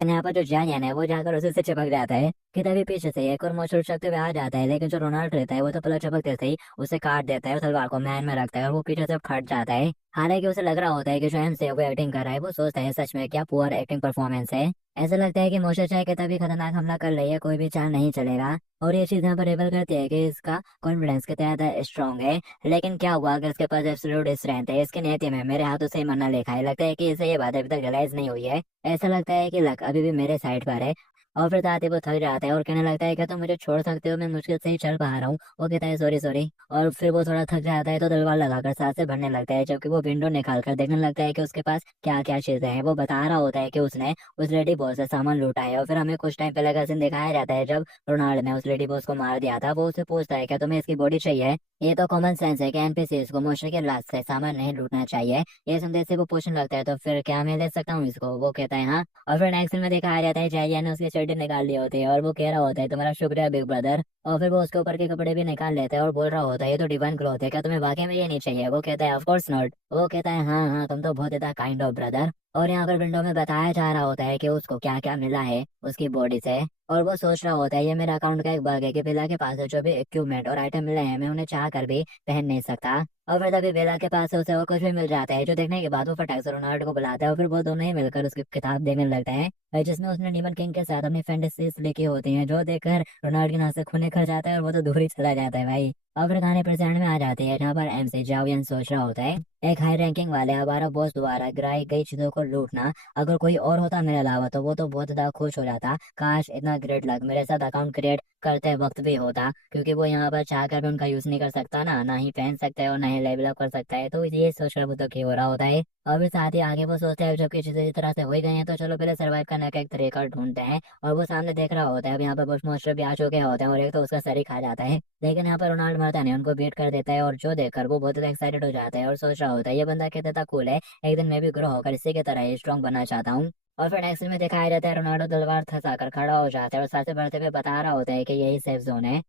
यहाँ पर जो जायन है वो जाकर उसी से चिपक जाता है कि तभी पीछे से एक और मोशन उछलते हुए आ जाता है, लेकिन जो रोनाल्ड रहता है वो तो पलक झपकते से ही उसे काट देता है और तलवार को मैन में रखता है और वो पीछे से फट जाता है। हालांकि उसे लग रहा होता है कि जो एम से वो एक्टिंग कर रहा है, वो सोचता है सच में क्या पुअर एक्टिंग परफॉर्मेंस है। ऐसा लगता है कि मोशा चाहे कि तभी खतरनाक हमला कर ले या कोई भी चाल नहीं चलेगा। और ये चीज यहाँ पर रेवल करती है कि इसका कॉन्फिडेंस कितना ज्यादा स्ट्रांग है। लेकिन क्या हुआ अगर इसके पास एब्सोल्यूट स्ट्रेंथ है, इसकी नियति में मेरे हाथों से ही मरना लिखा है। लगता है कि इसे ये बात अभी तक रियलाइज नहीं हुई है। ऐसा लगता है कि लक अभी भी मेरे साइड पर है। और फिर ताते वो थक जाता है और कहने लगता है कि तुम मुझे छोड़ सकते हो, मैं मुश्किल से ही चल पा रहा हूँ। वो कहता है सॉरी सॉरी। और फिर वो थोड़ा थक जाता है तो तलवार लगाकर सांसें भरने लगता है, जबकि वो विंडो निकाल कर देखने लगता है कि उसके पास क्या क्या चीजें हैं। वो बता रहा होता है कि उसने उस लेडी बॉस से सामान लूटा है। और फिर हमें कुछ टाइम पहले का सीन दिखाया जाता है जब रोनाल्ड ने उस लेडी बॉस को मार दिया था। वो उससे पूछता है क्या तुम्हें इसकी बॉडी चाहिए। ये तो कॉमन सेंस है कि एनपीसी को मोशे के लास्ट से सामान नहीं लूटना चाहिए। ये सुनते से वो पूछने लगता है तो फिर क्या मैं ले सकता हूँ इसको। वो कहता है हाँ। और फिर नेक्स्ट में दिखाया जाता है जाइया ने उसकी शर्ट निकाल ली होती है और वो कह रहा होता है तुम्हारा शुक्रिया बिग ब्रदर। और फिर वो उसके ऊपर के कपड़े भी निकाल लेता है और बोल रहा होता है ये तो डिवाइन क्लॉथ है, क्या तुम्हें वाकई में ये नहीं चाहिए। वो कहता है ऑफ कोर्स नॉट। वो कहता है हाँ हाँ तुम तो बहुत ज्यादा काइंड ऑफ ब्रदर। और यहाँ पर विंडो में बताया जा रहा होता है कि उसको क्या क्या मिला है उसकी बॉडी से। और वो सोच रहा होता है ये मेरा अकाउंट का एक बग है कि बेला के पास जो भी इक्विपमेंट और आइटम मिले हैं मैं उन्हें चाह कर भी पहन नहीं सकता। और फिर तभी बेला के पास से उसे और कुछ भी मिल जाता है, जो देखने के बाद वो फटाक से रोनाल्डो को बुलाता है और फिर वो दोनों ही मिलकर उसकी किताब देखने लगते हैं, जिसमें उसने डीमन किंग के साथ अपनी फैंटेसीज लिखी होती हैं, जो देखकर रोनाल्डो की नाक से खून निकल जाता है और वो तो दूर ही चला जाता है भाई। और फिर गाने प्रेजेंट में आ जाते हैं जहाँ पर एमसी जावियन सोच रहा होता है एक हाई रैंकिंग वाले हमारा बॉस द्वारा गिराई गई चीजों को लूटना अगर कोई और होता मेरे अलावा तो वो तो बहुत ज्यादा खुश हो जाता। काश इतना ग्रेट लक मेरे साथ अकाउंट क्रिएट करते वक्त भी होता, क्योंकि वो यहाँ पर चाह कर भी उनका यूज नहीं कर सकता ना ही पहन सकता है और ना ही लेवल अप कर सकता है। तो ये सोचकर वो तो हो रहा होता है। और फिर साथ ही आगे वो सोचता है जबकि चीजें इस तरह से हो ही गई हैं तो चलो पहले सर्वाइव करने का एक तरीका ढूंढते हैं। और वो सामने देख रहा होता है अब यहाँ पर बुश मॉन्स्टर भी आ चुके होते हैं और एक तो उसका सर ही खा जाता है। लेकिन यहाँ पर रोनाल्ड मरता नहीं, उनको बीट कर देता है और जो देखकर वो बहुत ज्यादा एक्साइटेड हो जाता है और सोच रहा होता है ये बंदा कितना कूल है, एक दिन मैं भी ग्रो होकर इसी की तरह स्ट्रॉन्ग बनना चाहता हूँ। और फिर नेक्स्ट में दिखाया जाता है रोनाल्डो तलवार थसा कर खड़ा हो जाता है और सांसें भरते हुए बता रहा होता है कि यही सेफ जोन है।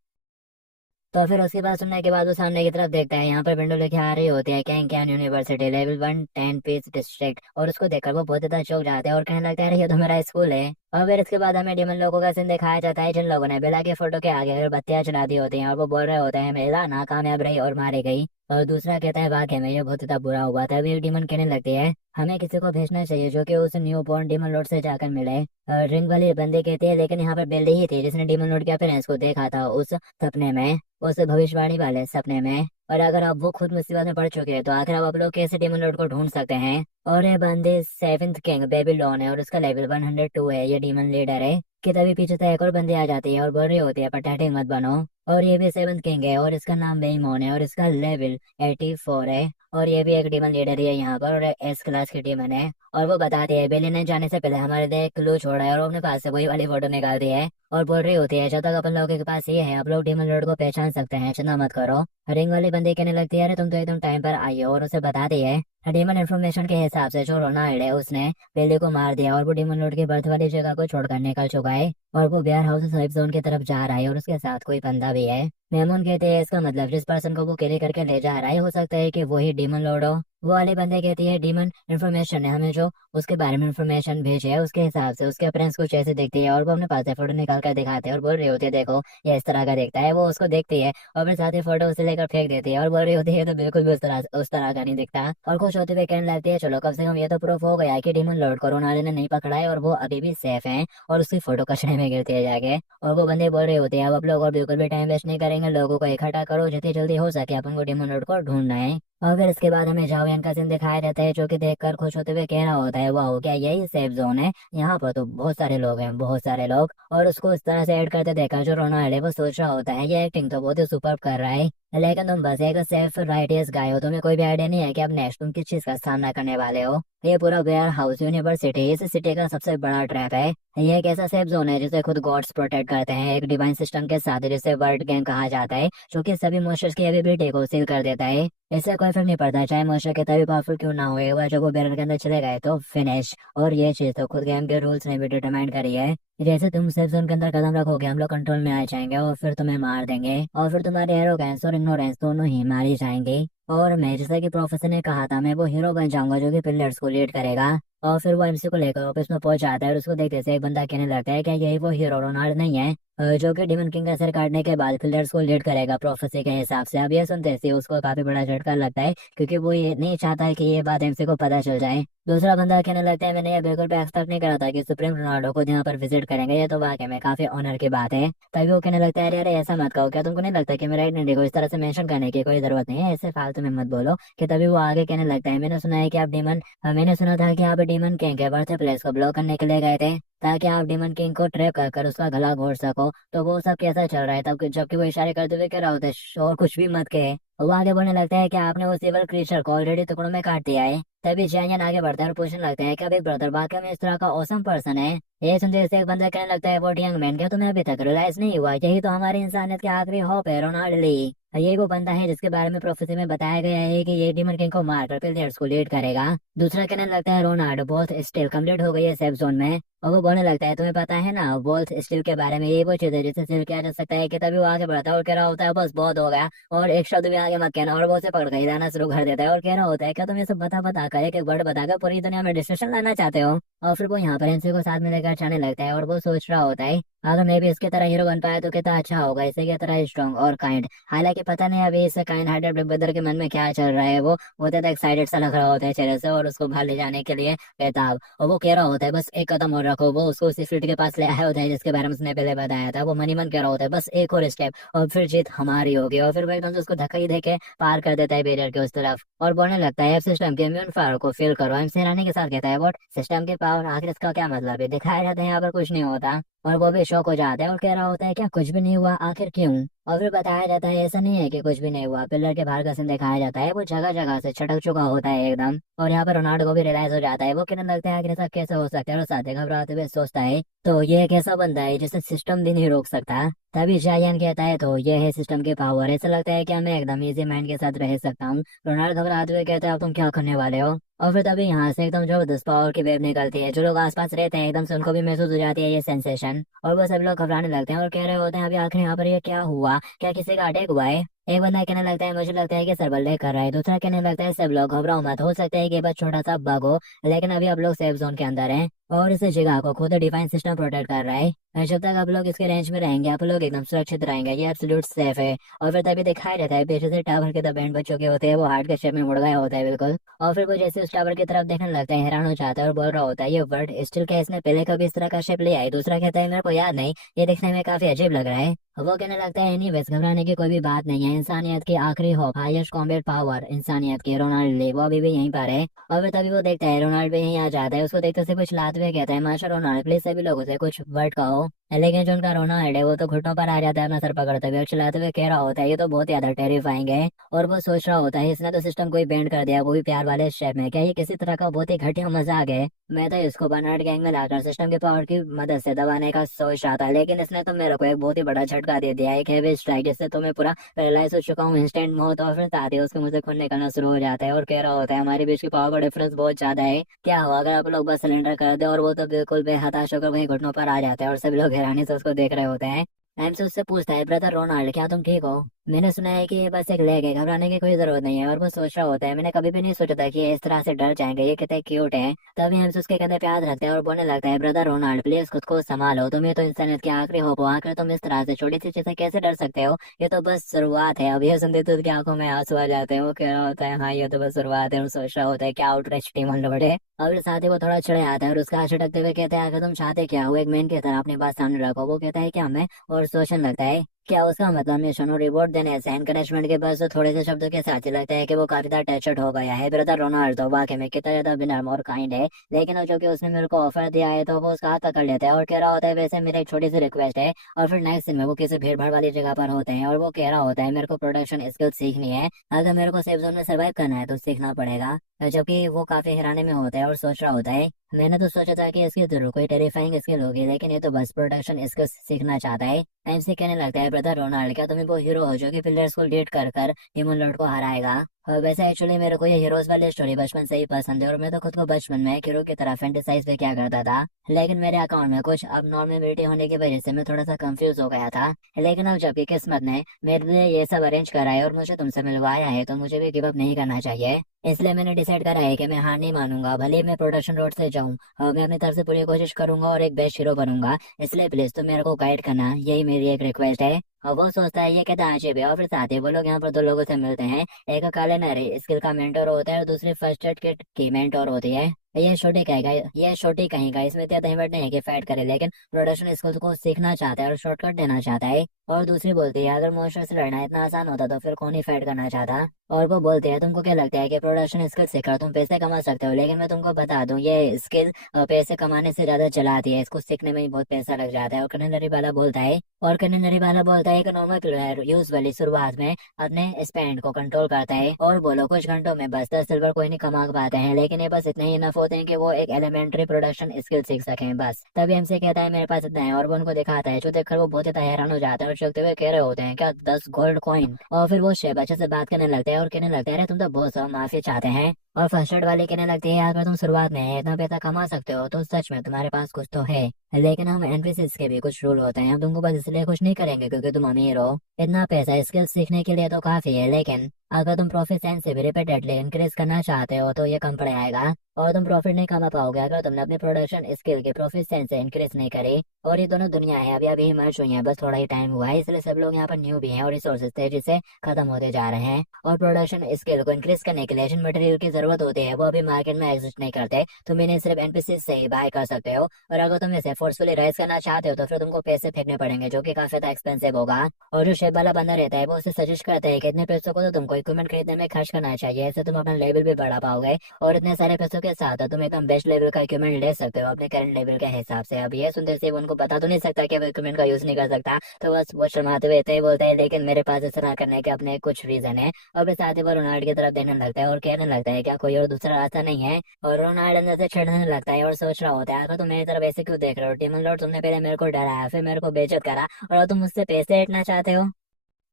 तो फिर उसकी बात सुनने के बाद वो सामने की तरफ देखता है, यहाँ पर विंडो लेके आ रही होती है कैंग कैन यूनिवर्सिटी लेवल 110 पीस डिस्ट्रिक्ट। और उसको देखकर वो बहुत ज्यादा चौंक जाते हैं और कहने लगता है अरे ये तो मेरा स्कूल है। और फिर इसके बाद हमें डिमन लोगों का सीन दिखाया जाता है जिन लोगों ने बेला के फोटो के आगे अगरबत्तियां चला दी होती हैं और वो बोल रहे होते हैं बेला नाकामयाब रही और मारी गई। और दूसरा कहता है वाकई में ये बहुत ज्यादा बुरा हुआ था। अभी डीमन कहने लगती है हमें किसी को भेजना चाहिए जो कि उस न्यू बॉर्न डीमन लॉर्ड से जाकर मिले। रिंग वाली बंदी कहती है लेकिन यहाँ पर बेल्ली ही थी जिसने डीमन लॉर्ड के अपीयरेंस को देखा था उस सपने में, उस भविष्यवाणी वाले सपने में। और अगर अब वो खुद मुसीबत में पड़ चुके हैं तो आखिर अब आप लोग कैसे डेमन लॉर्ड को ढूंढ सकते हैं। और ये बंदे सेवेंथ किंग बेबीलोन है और उसका लेवल 102 है, ये डीमन लीडर है। कि तभी पीछे से एक और बंदी आ जाती है और बोल रही होती है पटाटे मत बनो। और ये भी सेवेंथ किंग है और इसका नाम बेईमोन है और इसका लेवल 84 है। और ये भी एक डीमन लीडर ही है यहाँ पर और एस क्लास की डीमन है। और वो बताती है बेली ने जाने से पहले हमारे लिए एक क्लू छोड़ा है और वो अपने पास से वही वाली फोटो निकालती है और बोल रही होती है जब तक अपन लोगों के पास ये है आप लोग डीमन लॉर्ड को पहचान सकते हैं, चिंता मत करो। रिंग वाली बंदी कहने लगती है अरे तुम तो एकदम टाइम पर आई हो। और उसे बताती है डीमन इन्फॉर्मेशन के हिसाब से जो रोनाल्ड है उसने बेली को मार दिया और वो डीमन लॉर्ड की बर्थ वाली जगह को छोड़कर निकल चुका है और वो वेयर हाउस सेफ जोन की तरफ जा रहा है और उसके साथ कोई बंदा भी है। मेमोन कहते हैं इसका मतलब जिस पर्सन को वो कैरी करके ले जा रहा है हो सकता है कि वही डीमन लॉर्ड हो। वो वाले बंदे कहती है डीमन इन्फॉर्मेशन ने हमें जो उसके बारे में इन्फॉर्मेशन भेजी है उसके हिसाब से उसके अपरेंस कुछ ऐसे दिखती है। और वो अपने पास से फोटो निकाल कर दिखाते हैं और बोल रही होती है देखो ये इस तरह का दिखता है। वो उसको देखती है और अपने साथ ही फोटो उसे लेकर फेंक देती है और बोल रही होती है तो बिल्कुल भी उस तरह का नहीं दिखता। और खुश होते हुए कहने लगती है चलो कम से कम ये तो प्रूफ हो गया कि डीमन लॉर्ड को रोनाल्डो ने नहीं पकड़ा है और वो अभी भी सेफ है। और उसकी फोटो कचरे में गिरती है जाके। और वो बंदे बोल रहे होते हैं अब आप लोग और बिल्कुल भी टाइम वेस्ट नहीं करेंगे, लोगों को इकट्ठा करो जितनी जल्दी हो सके अपन को डीमन लॉर्ड को ढूंढना है। और फिर इसके बाद हमें जाओयन का सीन दिखाया जाता है जो कि देखकर खुश होते हुए कह रहा होता है वाह क्या यही सेफ जोन है, यहाँ पर तो बहुत सारे लोग हैं बहुत सारे लोग। और उसको इस तरह से ऐड करते देखा जो रोनाल्ड है वो सोच रहा होता है ये एक्टिंग तो बहुत ही सुपर कर रहा है, लेकिन तुम बस एक सेल्फ राइटियस गाय हो, तुम्हें कोई भी आइडिया नहीं है कि अब नेक्स्ट तुम किस चीज का सामना करने वाले हो। ये पूरा वेयर हाउस यूनिवर्सिटी इस सिटी का सबसे बड़ा ट्रैप है। ये एक ऐसा सेफ जोन है जिसे खुद गॉड्स प्रोटेक्ट करते हैं एक डिवाइन सिस्टम के साथ जिसे वर्ल्ड गेम कहा जाता है, जो कि सभी मॉन्स्टर्स की एबिलिटी को सील कर देता है। इससे कोई फर्क नहीं पड़ता चाहे मॉन्स्टर कितना भी पावरफुल क्यों ना हो, एक बार जब वो बैरल के अंदर चले गए तो फिनिश। और ये चीज तो खुद गेम के रूल्स ने भी डिटरमाइन करी है, जैसे तुम सेफ जोन के अंदर कदम रखोगे हम लोग कंट्रोल में आ जाएंगे और फिर तुम्हें मार देंगे और फिर तुम्हारे एरोगेंस और इग्नोरेंस दोनों ही मारी जाएंगे। और मैं जैसा कि प्रोफेसर ने कहा था मैं वो हीरो बन जाऊंगा जो कि पिलर्स को लीड करेगा। और फिर वो एमसी को लेकर ऑफिस में पहुंच जाता है और उसको देखते से एक बंदा कहने लगता है कि यही वो हीरो रोनाल्ड नहीं है जो कि डिमन किंग का सर काटने के बाद पिलर्स को लीड करेगा प्रोफेसर के हिसाब से। अब ये सुनते से उसको काफी बड़ा झटका लगता है क्योंकि वो ये नहीं चाहता है कि ये बात एमसी को पता चल जाए। दूसरा बंदा कहने लगता है मैंने ये बिल्कुल भी एक्सपेक्ट नहीं करा था कि सुप्रीम रोनाल्डो को यहाँ पर विजिट करेंगे, ये तो वाकई में काफी ऑनर की बात है। तभी वो कहने लगता है अरे अरे ऐसा मत कहो, क्या तुमको नहीं लगता कि मेरा आइडेंटिटी को इस तरह से मेंशन करने की कोई जरूरत नहीं है, ऐसे फालतू में मत बोलो। कि तभी वो आगे कहने लगता है मैंने सुना है कि आप डीमन मैंने सुना था कि आप डीमन किंग के बर्थ प्लेस को ब्लॉक करने के लिए गए थे ताकि आप डीमन किंग को ट्रैप कर उसका गला घोट सको। तो वो सब कैसा चल रहा है तब जबकि वो इशारे करते हुए कह रहा होता है और कुछ भी मत कहे। वो आगे बोलने लगता है कि आपने उस एविल क्रीचर को ऑलरेडी टुकड़ों में काट दिया है। तभी जैन आगे बढ़ता है और पूछने लगता है कि अब एक ब्रदर वाकई में इस तरह का औसम पर्सन है। ये सुनते से एक बंदा कहने लगता है व्हाट यंग मैन, क्या तुम्हें अभी तक रियलाइज नहीं हुआ, यही तो हमारी इंसानियत की आखिरी होप है रोनाल्ड ली। ये वो बंदा है जिसके बारे में प्रोफेसर में बताया गया है कि ये डीमन किंग को मारकर पिलर्स को लीड करेगा। दूसरा कहने लगता है रोनाल्ड बहुत स्टिल कंप्लीट हो गई है सेफ जोन में। और वो बोलने लगता है तुम्हें पता है ना बोल्ट स्टील के बारे में, ये वो चीज है जिसे सील किया जा सकता है। कि तभी वो आगे बढ़ता है और कह रहा होता है बस बहुत हो गया और एक शब्द भी आगे मत कहना, और वो उसे पकड़ कर हिलाना शुरू कर देता है और कह रहा होता है क्या तुम ये सब बता कर एक एक वर्ड बताकर पूरी दुनिया में डिस्कशन लाना चाहते हो। और फिर वो यहाँ पर एमसी को साथ में लेकर जाने लगता है और वो सोच रहा होता है अगर मैं भी इसके तरह हीरो बन पाया तो कितना अच्छा होगा, इसे की तरह स्ट्रॉन्ग और काइंड। हालांकि पता नहीं अभी इस काइंड हार्टेड बिग ब्रदर के मन में क्या चल रहा है, वो होता है एक्साइटेड सा लग रहा होता है चेहरे से और उसको बाहर ले जाने के लिए बेताब। और वो कह रहा होता है बस एक कदम और रखो, वो उसको उसी फील्ड के पास ले आया होता है जिसके बारे में उसने पहले बताया था। वो मनी मन कह रहा होता है बस एक और स्टेप और फिर जीत हमारी होगी। और फिर वो एकदम से उसको धक्का ही देके पार कर देता है बैरियर के उस तरफ और बोलने लगता है अब सिस्टम के इम्यून पावर को फील करो। एमसी रानी के साथ कहता है व्हाट सिस्टम के पावर, आखिर इसका क्या मतलब है, दिखाया जाता है यहाँ पर कुछ नहीं होता। और वो भी शौक हो जाता है और कह रहा होता है क्या कुछ भी नहीं हुआ, आखिर क्यों। और फिर बताया जाता है ऐसा नहीं है कि कुछ भी नहीं हुआ, पिलर के बाहर का सीन दिखाया जाता है वो जगह जगह से छटक चुका होता है एकदम। और यहाँ पर रोनाल्डो को भी रियलाइज हो जाता है, वो कहने लगता है कि ऐसा कैसे हो सकता है और साथ ही घबराते हुए सोचता है तो ये एक ऐसा बंदा है जिसे सिस्टम भी नहीं रोक सकता। तभी जायन कहता है तो ये है सिस्टम के पावर, ऐसा लगता है कि मैं एकदम इजी माइंड के साथ रह सकता हूँ। रोनाल्डो घबराते हुए कहता है अब तुम क्या करने वाले हो। और फिर तभी यहाँ से एकदम जबरदस्त पावर की वेव निकलती है, जो लोग आसपास रहते हैं एकदम से उनको भी महसूस हो जाती है ये सेंसेशन। और वो सब लोग घबराने लगते हैं और कह रहे होते हैं अभी आखिर यहाँ पर ये क्या हुआ, क्या किसी का अटैक हुआ है। एक बंदा कहने लगता है मुझे लगता है कि सर्वर लैग कर रहा है। दूसरा कहने लगता है सब लोग घबराओ मत, हो सकता है कि बस छोटा सा बग हो, लेकिन अभी आप लोग सेफ जोन के अंदर हैं और इस जगह को खुद डिफाइन सिस्टम प्रोटेक्ट कर रहा है। जब तक आप लोग इसके रेंज में रहेंगे आप लोग एकदम सुरक्षित रहेंगे, ये एब्सोल्यूट सेफ है। और फिर तभी दिखाया जाता है पीछे से टावर के बैंड बच्चों के होते हैं, वो हार्ट के शेप में मुड़ गए होता है बिल्कुल। और फिर वो जैसे उस टावर की तरफ देखने लगता है हैरान हो जाता है और बोल रहा होता है ये वर्ड स्टिल क्या इसने पहले कभी इस तरह का शेप लिया है। दूसरा कहता है मेरे को याद नहीं, ये देखने में काफी अजीब लग रहा है। वो कहने लगता है एनीवेज घबराने की कोई भी बात नहीं है, इंसानियत की आखिरी होप हाईएस्ट कॉम्बैट पावर इंसानियत की रोनाल्ड ले वो अभी भी यहीं पर है। और फिर तभी वो देखता है रोनाल्ड भी यहीं आ जाता है, उसको देखते से कुछ लाते हुए कहता है माशा रोनाल्ड प्लीज सभी लोगों से कुछ वर्ड कहो। लेकिन जो उनका रोनाल्ड है वो तो घुटनों पर आ जाता है अपना सर पकड़ते हुए और चिल्लाते हुए कह रहा होता है ये तो बहुत ज्यादा टेरिफाइंग है। और वो सोच रहा होता है इसने तो सिस्टम को ही बैंड कर दिया, वो भी प्यार वाले शेप में, क्या ये किसी तरह का बहुत ही घटिया मजाक है। मैं तो इसको बर्नार्ड गैंग में लाकर सिस्टम के पावर की मदद से दबाने का सोच रहा था, लेकिन इसने तो मेरे को एक बहुत ही बड़ा झटका दे दिया, एक हैवी स्ट्राइक जिससे तो मैं पूरा पैरालाइज हो चुका हूँ इंस्टेंट मौत। और फिर साथ ही उसके मुंह से खून निकलना शुरू हो जाता है और कह रहा होता है हमारे बीच की पावर का डिफरेंस बहुत ज्यादा है, क्या हुआ अगर आप लोग बस सिलेंडर कर दे। और वो तो बिल्कुल बेहताश होकर वहीं घुटनों पर आ जाता है और सभी लोग हैरानी से उसको देख रहे होते हैं। एम्स उससे पूछता है ब्रदर रोनाल्ड क्या तुम ठीक हो, मैंने सुना है कि ये बस एक लेग है, घबराने की कोई जरूरत नहीं है। और वो सोच रहा होता है मैंने कभी भी नहीं सोचा था कि ये इस तरह से डर जाएंगे, ये कितने क्यूट है। तभी एम्स उसके कंधे पे हाथ रखता है और बोलने लगता है ब्रदर रोनाल्ड प्लीज खुद को संभालो, तुम ये तो इंसानियत की आखिरी होप हो, आखिर तुम इस तरह से छोटी सी चीज से कैसे डर सकते हो, ये तो बस शुरुआत है। अब ये सुनते तो उसकी आंखों में आंसू आ जाते हैं, वो कह रहा होता है हाँ ये तो बस शुरुआत है। और सोच रहा होता है क्या आउटरेच टीम लौटे। और फिर साथ ही वो थोड़ा चिढ़ आता है और उसका हाथ झटकते हुए कहते हैं अगर तुम चाहते क्या हो एक मैन की तरह अपनी बात सामने रखो। वो कहता है क्या मैं, और सोचने लगता है क्या उसका मतलब मिशन और रिवॉर्ड देने से एनकरेजमेंट के बस थोड़े से शब्दों के साथ ही लगता है कि वो काफी ज्यादा टचड हो गया है। ब्रदर रोनाल्ड तो वाकई में कितना ज्यादा विनर्म और काइंड है, लेकिन वो जो कि उसने मेरे को ऑफर दिया है तो वो उसका हाथ पकड़ लेता है और कह रहा होता है वैसे मेरी एक छोटी सी रिक्वेस्ट है। और फिर नेक्स्ट दिन में वो किसी भीड़ भाड़ वाली जगह पर होते हैं और वो कह रहा होता है मेरे को प्रोटेक्शन स्किल सीखनी है, अगर मेरे को सेफ जोन में सर्वाइव करना है तो सीखना पड़ेगा। जबकि वो काफी हैरानी में होता है और सोच रहा होता है मैंने तो सोचा था कि इसकी जरूर कोई टेरिफाइंग स्किल होगी, लेकिन ये तो बस प्रोटेक्शन स्किल सीखना चाहता है। एमसी कहने लगता है ब्रदर रोनाल्ड क्या तुम्हें वो हीरो हो जो कि पिलर्स को लीड कर कर ह्यूमन लॉर्ड को हराएगा। वैसे एक्चुअली मेरे को ये हीरोज वाली स्टोरी बचपन से ही पसंद है और मैं तो खुद को बचपन में हीरो की तरह फैंटेसाइज भी क्या करता था। लेकिन मेरे अकाउंट में कुछ अब नॉर्मेबिलिटी होने की वजह से मैं थोड़ा सा कंफ्यूज हो गया था। लेकिन अब जबकि किस्मत ने मेरे लिए ये सब अरेंज करा है और मुझे तुमसे मिलवाया है तो मुझे भी गिव अप नहीं करना चाहिए। इसलिए मैंने डिसाइड करा है कि मैं हार नहीं मानूंगा, भले ही मैं प्रोडक्शन रोड से जाऊं। मैं अपनी तरफ से पूरी कोशिश करूंगा और एक बेस्ट हीरो बनूंगा। इसलिए प्लीज तुम मेरे को गाइड करना, यही मेरी एक रिक्वेस्ट है। और वो सोचता है ये कहता है अजय भी, और फिर साथ ही वो लोग यहाँ पर दो लोगों से मिलते हैं। एक कालिनरी स्किल का मेंटोर होता है और दूसरी फर्स्ट एड किट की मेंटोर होती है। ये छोटी कहेगा, इसमें इतना हिम्मत नहीं है कि फाइट करे, लेकिन प्रोडक्शन स्किल्स को सीखना चाहता है और शॉर्टकट देना चाहता है। और दूसरी बोलती है अगर मॉन्स्टर से लड़ना इतना आसान होता तो फिर कौन ही फाइट करना चाहता। और वो बोलते हैं तुमको क्या लगता है कि प्रोडक्शन स्किल सीखकर तुम पैसे कमा सकते हो, लेकिन मैं तुमको बता दूं ये स्किल पैसे कमाने से ज्यादा चलाती है, इसको सीखने में ही बहुत पैसा लग जाता है। और कन्नरी वाला बोलता है कि नॉर्मल प्लेयर यूजुअली शुरुआत में अपने स्पेंड को कंट्रोल करता है और बोलो कुछ घंटों में बस 10 सिल्वर कोई नहीं कमा पाते हैं, लेकिन ये बस इतने ही इनफ होते हैं कि वो एक एलिमेंट्री प्रोडक्शन स्किल सीख सकें बस। तभी हमसे कहता है मेरे पास इतना है और वो उनको दिखाता है, जो देखकर वो बहुत ही हैरान हो जाता है और चलते हुए कह रहे होते हैं क्या 10 गोल्ड कॉइन। और फिर वो शेब अच्छे से बात करने लगता है और कहने लगता है अरे तुम तो बहुत माफी चाहते हैं। और फर्स्ट एड वाले कहने लगती है अगर तुम शुरुआत में इतना पैसा कमा सकते हो तो सच में तुम्हारे पास कुछ तो है। लेकिन हम एनपीसीज के भी कुछ रूल होते हैं, हम तुमको बस इसलिए कुछ नहीं करेंगे क्योंकि तुम अमीर हो। इतना पैसा स्किल सीखने के लिए तो काफी है, लेकिन अगर तुम प्रोफिशिएंसी भी रिपीटेडली इंक्रीज करना चाहते हो तो ये कम पड़ आएगा और तुम प्रॉफिट नहीं कमा पाओगे अगर तुमने अपनी प्रोडक्शन स्किल की प्रोफिशिएंसी इंक्रीज नहीं करी। और ये दोनों दुनिया है अभी अभी मर्ज हुई है, बस थोड़ा ही टाइम हुआ है, इसलिए सब लोग यहाँ पर न्यू भी हैं और रिसोर्सेज तेजी से खत्म होते जा रहे हैं। और प्रोडक्शन स्किल को इंक्रीज करने के लिए जिन मटेरियल की जरूरत होती है वो अभी मार्केट में एग्जिस्ट नहीं करते, तुम इन्हें सिर्फ एनपीसी से ही बाय कर सकते हो। और अगर तुम इसे फोर्सफुली राइज करना चाहते हो तो फिर तुमको पैसे फेंकने पड़ेंगे जो कि काफी ज्यादा एक्सपेंसिव होगा। और जो शेप वाला बंदा रहता है वो उसे सजेस्ट करता है कि इतने पैसों को तो तुमको इक्विपमेंट खरीदने में खर्च करना चाहिए, ऐसे तुम अपना लेवल भी बढ़ा पाओगे। और इतने सारे पैसों के साथ तुम एकदम बेस्ट लेवल का इक्विपमेंट ले सकते हो अपने करंट लेवल के हिसाब से। अब ये सुनते से उनको पता तो नहीं सकता कि वो इक्विपमेंट का यूज नहीं कर सकता, तो बस वो शर्माते हुए थे बोलते हैं लेकिन मेरे पास इस तरह करने के अपने कुछ रीजन है। और फिर साथ ही वो रोनाल्ड की तरफ देखने लगता है और कहने लगता है क्या कोई और दूसरा रास्ता नहीं है। और रोनाल्ड अंदर से छिड़ने लगता है और सोच रहा होता है अगर तुम मेरी तरफ ऐसे क्यों देख रहे हो टीमन लॉर्ड, तुमने पहले मेरे को डराया फिर मेरे को बेइज्जत करा और अब तुम मुझसे पैसे हटना चाहते हो।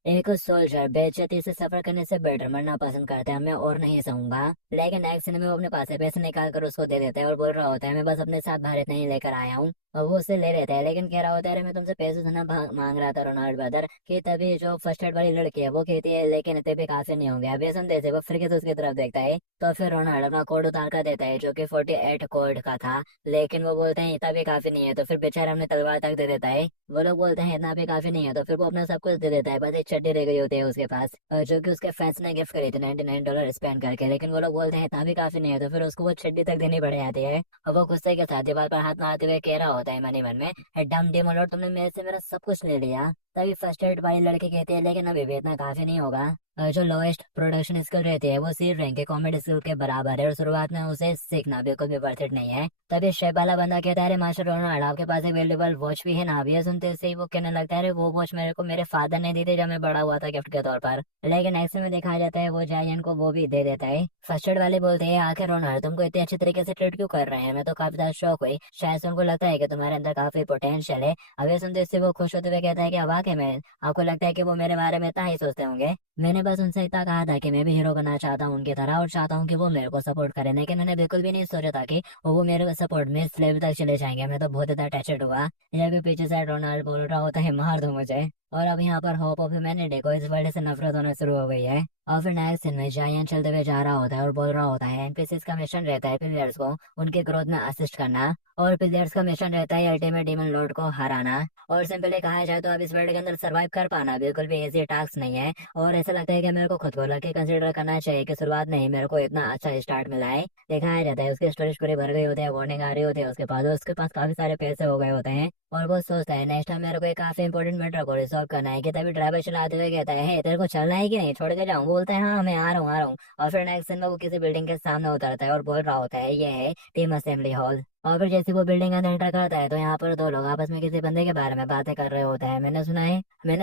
एक सोल्जर बेइज्जती से सफर करने से बेटर मरना पसंद करता है, मैं और नहीं सहूंगा। लेकिन एक्शन में वो अपने पास से पैसे निकाल कर उसको दे देता है और बोल रहा होता है मैं बस अपने साथ भारत नहीं लेकर आया हूँ। और वो उससे ले लेता है लेकिन कह रहा होता है अरे मैं तुमसे पैसे से ना मांग रहा था रोनाल्ड ब्रदर। कि तभी जो फर्स्ट एड वाली लड़की है वो कहती है लेकिन इतने भी काफी नहीं होंगे। अब ये सुनते से वो फिर से उसकी तरफ देखता है तो फिर रोनाल्ड अपना कोड उतार कर देता है जो कि 48 कोड का था। लेकिन वो बोलते हैं इतना भी काफी नहीं है तो फिर बेचारा हमने तलवार तक दे देता है। वो लोग बोलते हैं इतना भी काफी नहीं है तो फिर वो अपना सब कुछ दे देता है, बस एक चड्डी रह गई होती है उसके पास जो कि उसके फैंस ने गिफ्ट करी थी $99 स्पेंड करके। लेकिन वो लोग बोलते हैं इतना भी काफी नहीं है तो फिर उसको वो चड्डी तक देनी पड़ जाती है। और वो गुस्से के साथ दीवार पर हाथ मारते हुए कह रहा होता है मन ही मन में डम डिमोल और तुमने मेरे से मेरा सब कुछ ले लिया। तभी फर्स्ट एड वाली लड़के कहते हैं लेकिन अभी भी इतना काफी नहीं होगा। जो लोएस्ट प्रोडक्शन स्किल रहती है वो सी रैंक के कॉमेडी स्किल के बराबर है और शुरुआत में उसे सीखना बिल्कुल भी वर्थ इट नहीं है। तभी शेफ वाला बंदा कहता है अरे मास्टर रोनाल्ड आपके पास एक वेल्युएबल वॉच भी है ना। अब ये सुनते से ही वो कहने लगता है अरे वो वॉच मेरे को मेरे फादर ने दी थी जब मैं बड़ा हुआ था गिफ्ट के तौर पर। लेकिन एक्शन में दिखाया जाता है वो जायन को वो भी दे देता है। फर्स्ट एड वाले बोलते हैं आखिर रोनाल्ड तुमको इतने अच्छे तरीके से ट्रीट क्यों कर रहे हैं, मैं तो काफी ज्यादा शौक हुई, शायद से उनको लगता है कि तुम्हारे अंदर काफी पोटेंशियल है। अब ये सुनते से वो खुश होते हुए कहता है कि वाकई में आपको लगता है कि वो मेरे बारे में इतना ही सोचते होंगे। मैंने बस उनसे इतना कहा था कि मैं भी हीरो बनना चाहता हूँ उनकी तरह और चाहता हूँ कि वो मेरे को सपोर्ट करें, लेकिन मैंने बिल्कुल भी नहीं सोचा था कि वो मेरे सपोर्ट में इस लेवल तक चले जाएंगे। मैं तो बहुत ज्यादा अटैचड हुआ। ये भी पीछे से रोनाल्ड बोल रहा होता है मार दो मुझे। और अब यहाँ पर होप ऑफ ह्यूमैनिटी को इस वर्ल्ड से नफरत होना शुरू हो गई है। और फिर नेक्स्ट सीन में जायन चलते हुए जा रहा होता है और बोल रहा होता है एनपीसीज का मिशन रहता है प्लेयर्स को उनके ग्रोथ में असिस्ट करना और प्लेयर्स का मिशन रहता है अल्टीमेट डीमन लॉर्ड को हराना। और सिंपली कहा जाए तो अब इस वर्ल्ड के अंदर सर्वाइव कर पाना बिल्कुल भी इजी टास्क नहीं है। और ऐसा लगता है कि मेरे को खुद को लकी कंसिडर करना चाहिए कि शुरुआत में ही मेरे को इतना अच्छा स्टार्ट मिला है। दिखाया जाता है उसकी स्टोरेज पूरी भर गई होती है, वार्निंग आ रही होती है उसके पास काफी सारे पैसे हो गए होते हैं। और वो सोचता है नेक्स्ट टाइम मेरे को एक काफी इंपॉर्टेंट मैटर को रिजॉल्व करना है। कि तभी ड्राइवर चलाते हुए कहता है तेरे को चलना है कि नहीं, छोड़ के जाऊँ, बोलता है हाँ मैं आ रहा हूँ। और फिर नेक्स्ट दिन में वो किसी बिल्डिंग के सामने उतरता है और बोल रहा होता है ये है टीम असेंबली हॉल। और फिर जैसे वो बिल्डिंग के अंदर एंटर करता है तो यहाँ पर दो लोग आपस में किसी बंदे के बारे में बातें कर रहे होते हैं। मैंने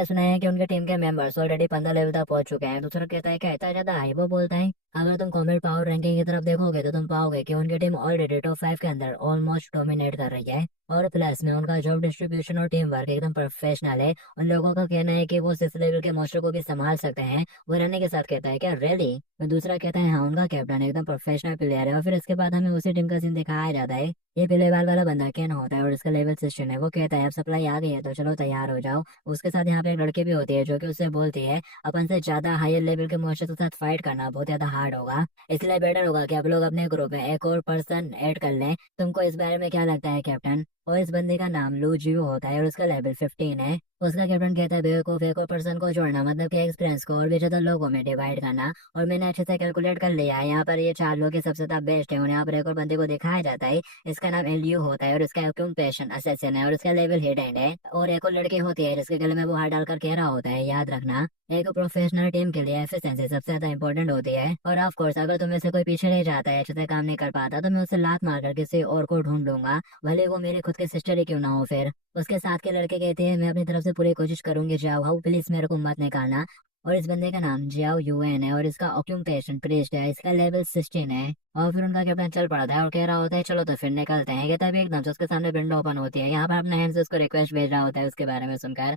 सुना है कि उनके टीम के मेंबर्स ऑलरेडी 15 लेवल तक पहुंच चुके हैं। दूसरा कहता है क्या इतना ज्यादा हाई? वो बोलता है अगर तुम कॉमेट पावर रैंकिंग की तरफ देखोगे तो तुम पाओगे कि उनकी टीम ऑलरेडी टॉप 5 के अंदर ऑलमोस्ट डोमिनेट कर रही है। और प्लस में उनका जॉब डिस्ट्रीब्यूशन और टीम वर्क एकदम प्रोफेशनल है। उन लोगों का कहना है कि वो 6 लेवल के मॉन्स्टर को भी संभाल सकते हैं। वो रहने के साथ कहता है क्या रियली? तो दूसरा कहता है हाँ, उनका कैप्टन एकदम प्रोफेशनल प्लेयर है। और फिर इसके बाद हमें उसी टीम का सीन दिखाया जाता है। ये पहले बाल वाला बंदा क्या ना होता है और इसका लेवल 16 है। वो कहता है अब सप्लाई आ गई है तो चलो तैयार हो जाओ। उसके साथ यहाँ पे एक लड़की भी होती है जो कि उससे बोलती है अपन से ज्यादा हायर लेवल के मॉन्स्टर के साथ फाइट करना बहुत ज्यादा हार्ड होगा, इसलिए बेटर होगा कि आप लोग अपने ग्रुप में एक और पर्सन ऐड कर लें। तुमको इस बारे में क्या लगता है कैप्टन? और इस बंदे का नाम लू जियो होता है और उसका लेवल 15 है। उसका कैप्टन कहता है बेवकूफ एक और पर्सन को जोड़ना मतलब कि एक्सपीरियंस को और भी ज्यादा लोगों में डिवाइड करना। और मैंने अच्छे से कैलकुलेट कर लिया है, यहाँ पर ये 4 लोग ही सबसे ज्यादा बेस्ट है। और यहाँ पर एक और बंदे को दिखाया जाता है, इसका नाम एलयू होता है और इसका ऑक्यूपेशन असैसिन है और इसका लेवल हिडन है। और एक और लड़की होती है जिसके गले में वो हाथ डालकर कह रहा होता है याद रखना एक प्रोफेशनल टीम के लिए एफिशिएंसी सबसे ज्यादा इंपॉर्टेंट होती है। और ऑफ कोर्स अगर तुम में से कोई पीछे रह जाता है, अच्छे से काम नहीं कर पाता, तो मैं उसे लात मारकर किसी और को ढूंढ लूंगा, भले वो मेरे खुद के सिस्टर ही क्यों ना हो। फिर उसके साथ के लड़के कहते हैं मैं अपनी तरफ से पूरी कोशिश करूंगी जाओ हाउ, प्लीज मेरे को मत निकालना। और इस बंदे का नाम जियाओ यूएन है और इसका ऑक्यूपेशन प्रीस्ट है, इसका लेवल 16 है। और फिर उनका कैप्टन चल पड़ता है और कह रहा होता है चलो तो फिर निकलते हैं। कि तभी एकदम से उसके सामने विंडो ओपन होती है। यहाँ पर अपने हैंड से उसको रिक्वेस्ट भेज रहा होता है उसके बारे में सुनकर।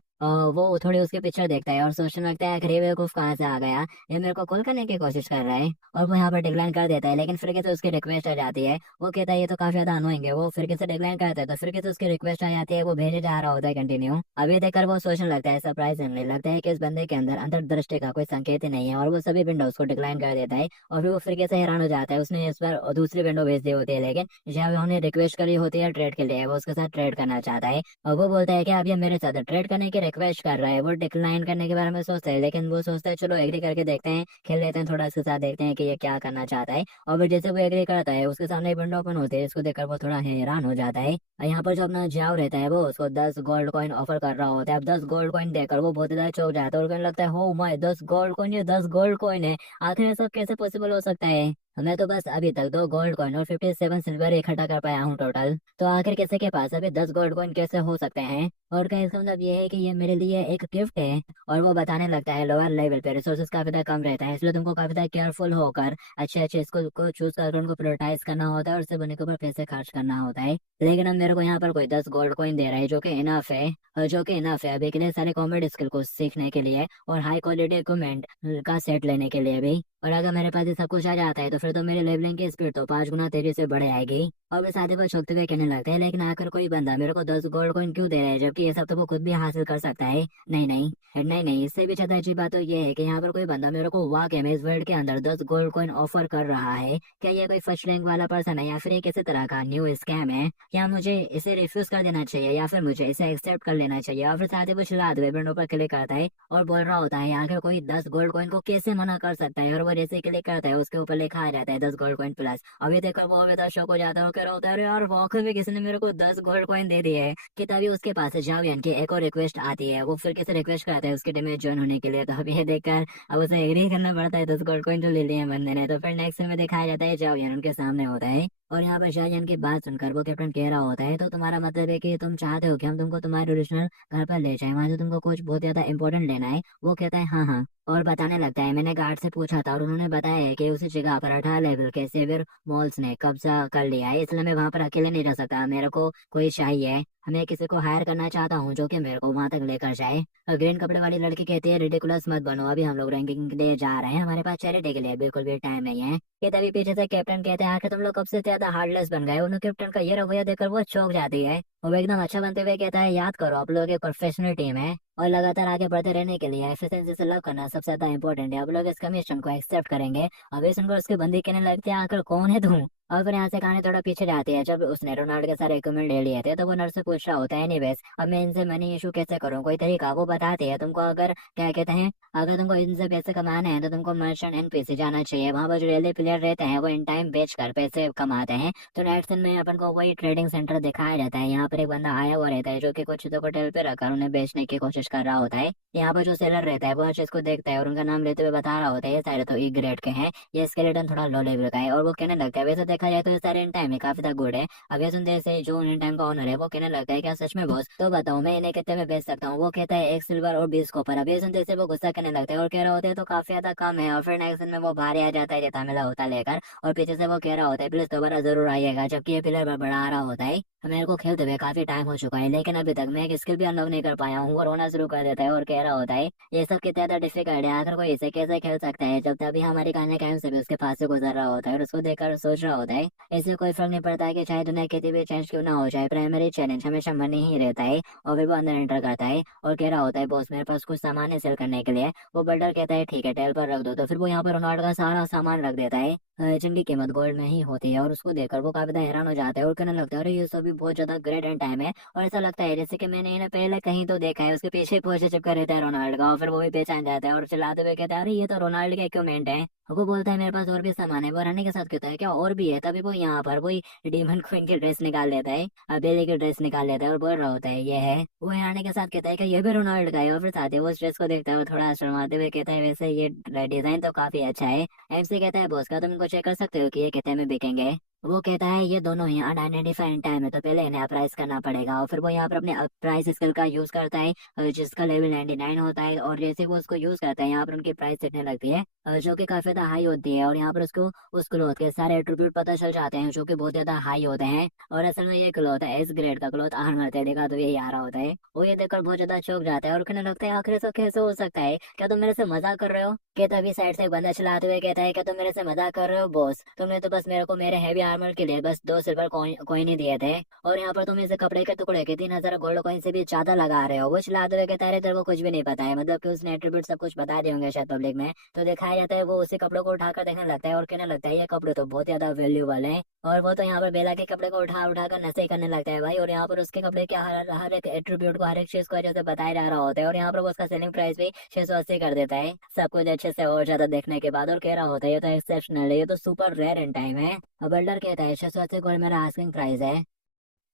वो थोड़ी उसकी पिक्चर देखता है और सोचने लगता है आखिर बेवकूफ कहाँ से आ गया, ये मेरे को कॉल करने की कोशिश कर रहा है। और वो यहाँ पर डिक्लाइन कर देता है, लेकिन फिर कैसे उसकी रिक्वेस्ट आ जाती है। वो कहता है ये तो काफी ज्यादा अनोइंग है। वो फिर कैसे डिक्लाइन करता है तो फिर कैसे उसकी रिक्वेस्ट आ जाती है, वो भेजे जा रहा होता है कंटिन्यू। अभी देखकर वो सोचने लगता है सरप्राइजिंगली लगता है कि इस बंदे के अंदर अंतर्दृष्टि का कोई संकेत ही नहीं है और वो सभी विंडोज को डिक्लाइन कर देता है। और फिर वो फिर कैसे हैरान हो जाता है, उसने इस बार दूसरी विंडो भेज दी होती है, लेकिन जब उन्होंने रिक्वेस्ट करी होती है ट्रेड के लिए, वो उसके साथ ट्रेड करना चाहता है। और वो बोलता है कि आप ये मेरे साथ ट्रेड करने की रिक्वेस्ट कर रहा है। वो डिक्लाइन करने के बारे में सोचता है, लेकिन वो सोचता है चलो एग्री करके देखते हैं, खेल लेते हैं थोड़ा इसके साथ, देखते हैं कि ये क्या करना चाहता है। और फिर जैसे वो एग्री करता है उसके सामने विंडो ओपन होती है, इसको देखकर वो थोड़ा हैरान हो जाता है। और यहाँ पर जो अपना जाव रहता है वो उसको 10 गोल्ड कॉइन ऑफर कर रहा होता है। अब 10 गोल्ड कॉइन देकर वो बहुत ज्यादा चौंक जाता है और कहने लगता है हो माय 10 गोल्ड कॉइन, ये 10 गोल्ड कॉइन है, आखिर ये सब कैसे पॉसिबल हो सकता है? मैं तो बस अभी तक 2 गोल्ड कॉइन और 57 सिल्वर इकट्ठा कर पाया हूँ टोटल, तो आखिर किसी के पास अभी 10 गोल्ड कॉइन कैसे हो सकते हैं? और क्या इसका मतलब ये है कि ये मेरे लिए एक गिफ्ट है? और वो बताने लगता है लोअर लेवल पे रिसोर्सेज काफी ज्यादा कम रहता है, इसलिए तुमको काफी ज्यादा केयरफुल होकर अच्छे अच्छे इसको को चूज करके उनको प्रायोरिटाइज करना होता है और उससे बने के ऊपर पैसे खर्च करना होता है। लेकिन अब मेरे को यहाँ पर कोई 10 गोल्ड कॉइन दे रहा है जो कि इनफ है, और जो कि इनफ है अभी के लिए सारे कॉम्बैट स्किल को सीखने के लिए और हाई क्वालिटी इक्विपमेंट का सेट लेने के लिए भी। और अगर मेरे पास ये सब कुछ आ जाता है तो फिर तो मेरी लेवलिंग की स्पीड तो 5 गुना तेजी से बढ़ जाएगी। और वे साथ ही पर चौंकते हुए कहने लगते हैं लेकिन आखिर कोई बंदा मेरे को 10 गोल्ड कॉइन क्यों दे रहा है जबकि ये सब तो वो खुद भी हासिल कर सकता है? नहीं नहीं नहीं नहीं, इससे भी ज्यादा अच्छी बात तो ये है कि यहाँ पर कोई बंदा मेरे को वाकई में इस वर्ल्ड के अंदर 10 गोल्ड कॉइन ऑफर कर रहा है। क्या ये कोई फर्स्ट रैंक वाला पर्सन है या फिर ये किसी तरह का न्यू स्कैम है? क्या मुझे इसे रिफ्यूज कर देना चाहिए या फिर मुझे इसे एक्सेप्ट कर लेना चाहिए? और फिर साथ ही वो चिल्ला हुए विंडो पर क्लिक करता है और बोल रहा होता है आखिर कोई 10 गोल्ड कॉइन को कैसे मना कर सकता है? और वो जैसे क्लिक करता है उसके ऊपर लिखा आ जाता है 10 गोल्ड कॉइन प्लस। अभी देखकर वो अभी शौक हो जाता है और कह रहा होता है अरे यार वाकई में किसी ने मेरे को 10 गोल्ड कॉइन दे दिए है। कि तभी उसके पास जावियन की एक और रिक्वेस्ट आती है, वो फिर किसे रिक्वेस्ट करता है उसके टीम में ज्वाइन होने के लिए। तो अब ये देखकर अब उसे एग्री करना पड़ता है 10 गोल्ड कॉइन जो ले लिए हैं बंदे ने। तो फिर नेक्स्ट में दिखाया जाता है जावियन उनके सामने होता है और यहाँ पर शाहजहान की बात सुनकर वो कैप्टन कह रहा होता है तो तुम्हारा मतलब है कि तुम चाहते हो कि हम तुमको तुम्हारे ओरिजिनल घर पर ले जाएं, वहां से तुमको कुछ बहुत ज्यादा इंपॉर्टेंट लेना है? वो कहता है हाँ हाँ। और बताने लगता है मैंने गार्ड से पूछा था और उन्होंने बताया है कि उसी जगह पर 18 लेवल के सेवियर मॉल्स ने कब्जा कर लिया है, इसलिए मैं वहां पर अकेले नहीं रह सकता, मेरे को कोई चाहिए। मैं किसी को हायर करना चाहता हूँ जो कि मेरे को वहां तक लेकर जाए। और ग्रीन कपड़े वाली लड़की कहती है रिडिकुलस मत बनो, अभी हम लोग रैंकिंग के लिए जा रहे हैं, हमारे पास चैरिटी के लिए बिल्कुल भी टाइम नहीं है। कि तभी पीछे से कैप्टन कहते हैं आखिर तुम लोग कब से ज्यादा हार्डलेस बन गए? उन्हें कैप्टन का ये रवैया देखकर वो चौंक जाती है और वो एकदम अच्छा बनते हुए कहता है याद करो आप लोग एक प्रोफेशनल टीम है और लगातार आगे बढ़ते रहने के लिए एफिशिएंसी से लव करना सबसे ज्यादा इंपॉर्टेंट है। आप लोग इस कमीशन को एक्सेप्ट करेंगे? अभी सुनकर उसके बंदी कहने लगते हैं आखिर कौन है तू? और फिर यहाँ से कहानी थोड़ा पीछे जाती है। जब उसने रोनाल्ड के सारे इक्विपमेंट ले लिए थे तो वो नर्स से पूछ रहा होता है एनीवेज अब मैं इनसे मनी इशू कैसे करूँ, कोई तरीका? वो बताती है तुमको अगर क्या कहते हैं अगर तुमको इनसे पैसे कमाने हैं तो तुमको मर्चेंट एनपीसी जाना चाहिए, वहां पर जो रियली प्लेयर रहते हैं वो इन टाइम बेच कर पैसे कमाते हैं। तो नेक्स्ट दिन में अपन को वही ट्रेडिंग सेंटर दिखाया जाता है। यहाँ पर एक बंदा आया हुआ रहता है जो कि कुछ चीजों को टेल पे रखकर उन्हें बेचने की कोशिश कर रहा होता है। यहाँ पर जो सेलर रहता है वो हर चीज को देखता है और उनका नाम लेते हुए बता रहा होता है ये सारे तो ई ग्रेड के हैं, ये स्केलेटन थोड़ा लो लेवल का है। और वो कहने लगता है वैसे देखा जाए तो ये सारे इन टाइम में काफी ज्यादा गुड है। अब ये सुनते से जो इन टाइम का ऑनर है वो कहने लगता है क्या सच में बॉस, तो बताओ मैं इन्हें कितने में बेच सकता हूँ। वो कहता है 1 सिल्वर और 20 कॉपर। अब ये सुनते से वो गुस्सा करने लगता है और कह रहा होता है तो काफी ज्यादा कम है। और फिर नेक्स्ट दिन में वो बाहर आ जाता है जेता मिला होता लेकर, और पीछे से वो कह रहा होता है प्लीज दोबारा जरूर आइएगा, जबकि ये प्लेयर बड़ा रहा होता है। मेरे को खेलते हुए काफी टाइम हो चुका है लेकिन अभी तक मैं एक स्किल भी अनलॉक नहीं कर पाया हूँ। वो रोना शुरू कर देता है और कह रहा होता है ये सब कितना ज्यादा डिफिकल्ट है, आखिर कोई इसे कैसे खेल सकता है, जब तभी हमारी कहानी कायम से भी उसके पास से गुजर रहा होता है और उसको देखकर सोच रहा होता है इससे कोई फर्क नहीं पड़ता है कि चाहे दुनिया कितनी भी चेंज क्यों ना हो जाए, प्राइमरी चैलेंज हमेशा मनी ही रहता है। और फिर वो अंदर एंटर करता है और कह रहा होता है बॉस मेरे पास कुछ सामान है सेल करने के लिए। वो बिल्डर कहता है ठीक है टेल पर रख दो। तो फिर वो यहाँ पर रोनाल्डो का सारा सामान रख देता है जिनकी कीमत गोल्ड में ही होती है। और उसको देखकर वो काफी ज्यादा हैरान हो जाता है और कहने लगता है अरे ये सब भी बहुत ज्यादा ग्रेट एंड टाइम है। और ऐसा लगता है जैसे कि मैंने इन्हें पहले कहीं तो देखा है। उसके पीछे पोस्टर चिपका रहता है रोनाल्डो का और फिर वो भी पहचान जाता है और चिल्लाते हुए कहता है अरे ये तो रोनाल्डो का इक्विपमेंट है। वो बोलता है मेरे पास और भी सामान है। वो रानी के साथ कहता है क्या और भी है। तभी वो यहाँ पर वही डीमन क्वीन की ड्रेस निकाल लेता है, बेली की ड्रेस निकाल लेता है और बोल रहा होता है ये है। वो रानी के साथ कहता है कि ये भी रोनाल्डो का है। और फिर साथ ही वो उस ड्रेस को देखता है और थोड़ा शर्माते हुए कहता है वैसे ये डिजाइन तो काफी अच्छा है। एमसी कहता है बॉस का तुम इनको चेक कर सकते हो कि ये कितने में बिकेंगे। वो कहता है ये दोनों ही अनआइडेंटिफाइड टाइम है तो पहले इन्हें अप्राइज करना पड़ेगा। और फिर वो यहाँ पर अपने प्राइस स्किल का यूज करता है जिसका लेवल 99 होता है। और जैसे वो उसको यूज करता है यहाँ पर उनकी प्राइस दिखने लगती है जो कि काफी ज्यादा हाई होती है। और यहाँ पर उसको उस क्लोथ के सारे एट्रीब्यूट पता चल जाते हैं जो कि बहुत ज्यादा हाई होते हैं। और असल में ये क्लोथ है एस ग्रेड का क्लोथ आर्मर थे देखा तो यही आ रहा होता है। वो ये देखकर बहुत ज्यादा चौंक जाता है और कहने लगता है आखिर ऐसा कैसे हो सकता है, क्या तुम मेरे से मजाक कर रहे हो। कि तभी साइड से एक बंदा चलाते हुए कहता है क्या तुम मेरे से मजाक कर रहे हो बॉस, तुमने तो बस मेरे को मेरे हैवी आर्मर के लिए बस 2 सिल्वर कॉइन ही दिए थे और यहाँ पर तुम इसे कपड़े के टुकड़े के 3,000 गोल्ड कॉइन से भी ज्यादा लगा रहे हो। वो चलाते हुए कहता है तेरे को कुछ भी नहीं पता है, मतलब कि उसने एट्रीब्यूट सब कुछ बता दिए होंगे शायद पब्लिक में। तो दिखाया जाता है वो उसी कपड़ों को उठाकर देखने लगता है और कहने लगता है ये कपड़े तो बहुत ज्यादा वैल्यूबल है। और वो तो यहाँ पर बेला के कपड़े को उठा उठा कर नशे करने लगता है भाई। और यहाँ पर उसके कपड़े के हर एक एट्रीब्यूट को हर एक चीज को जैसे बताया जा रहा होता है। और यहाँ पर वो उसका सेलिंग प्राइस भी 680 कर देता है सब कुछ अच्छे से और ज्यादा देखने के बाद। और कह रहा होता है ये तो एक्सेप्शनल है, ये तो सुपर रेयर एंड टाइम है। और बिल्डर कहता है 680 गोल्ड मेरा आस्किंग प्राइस है।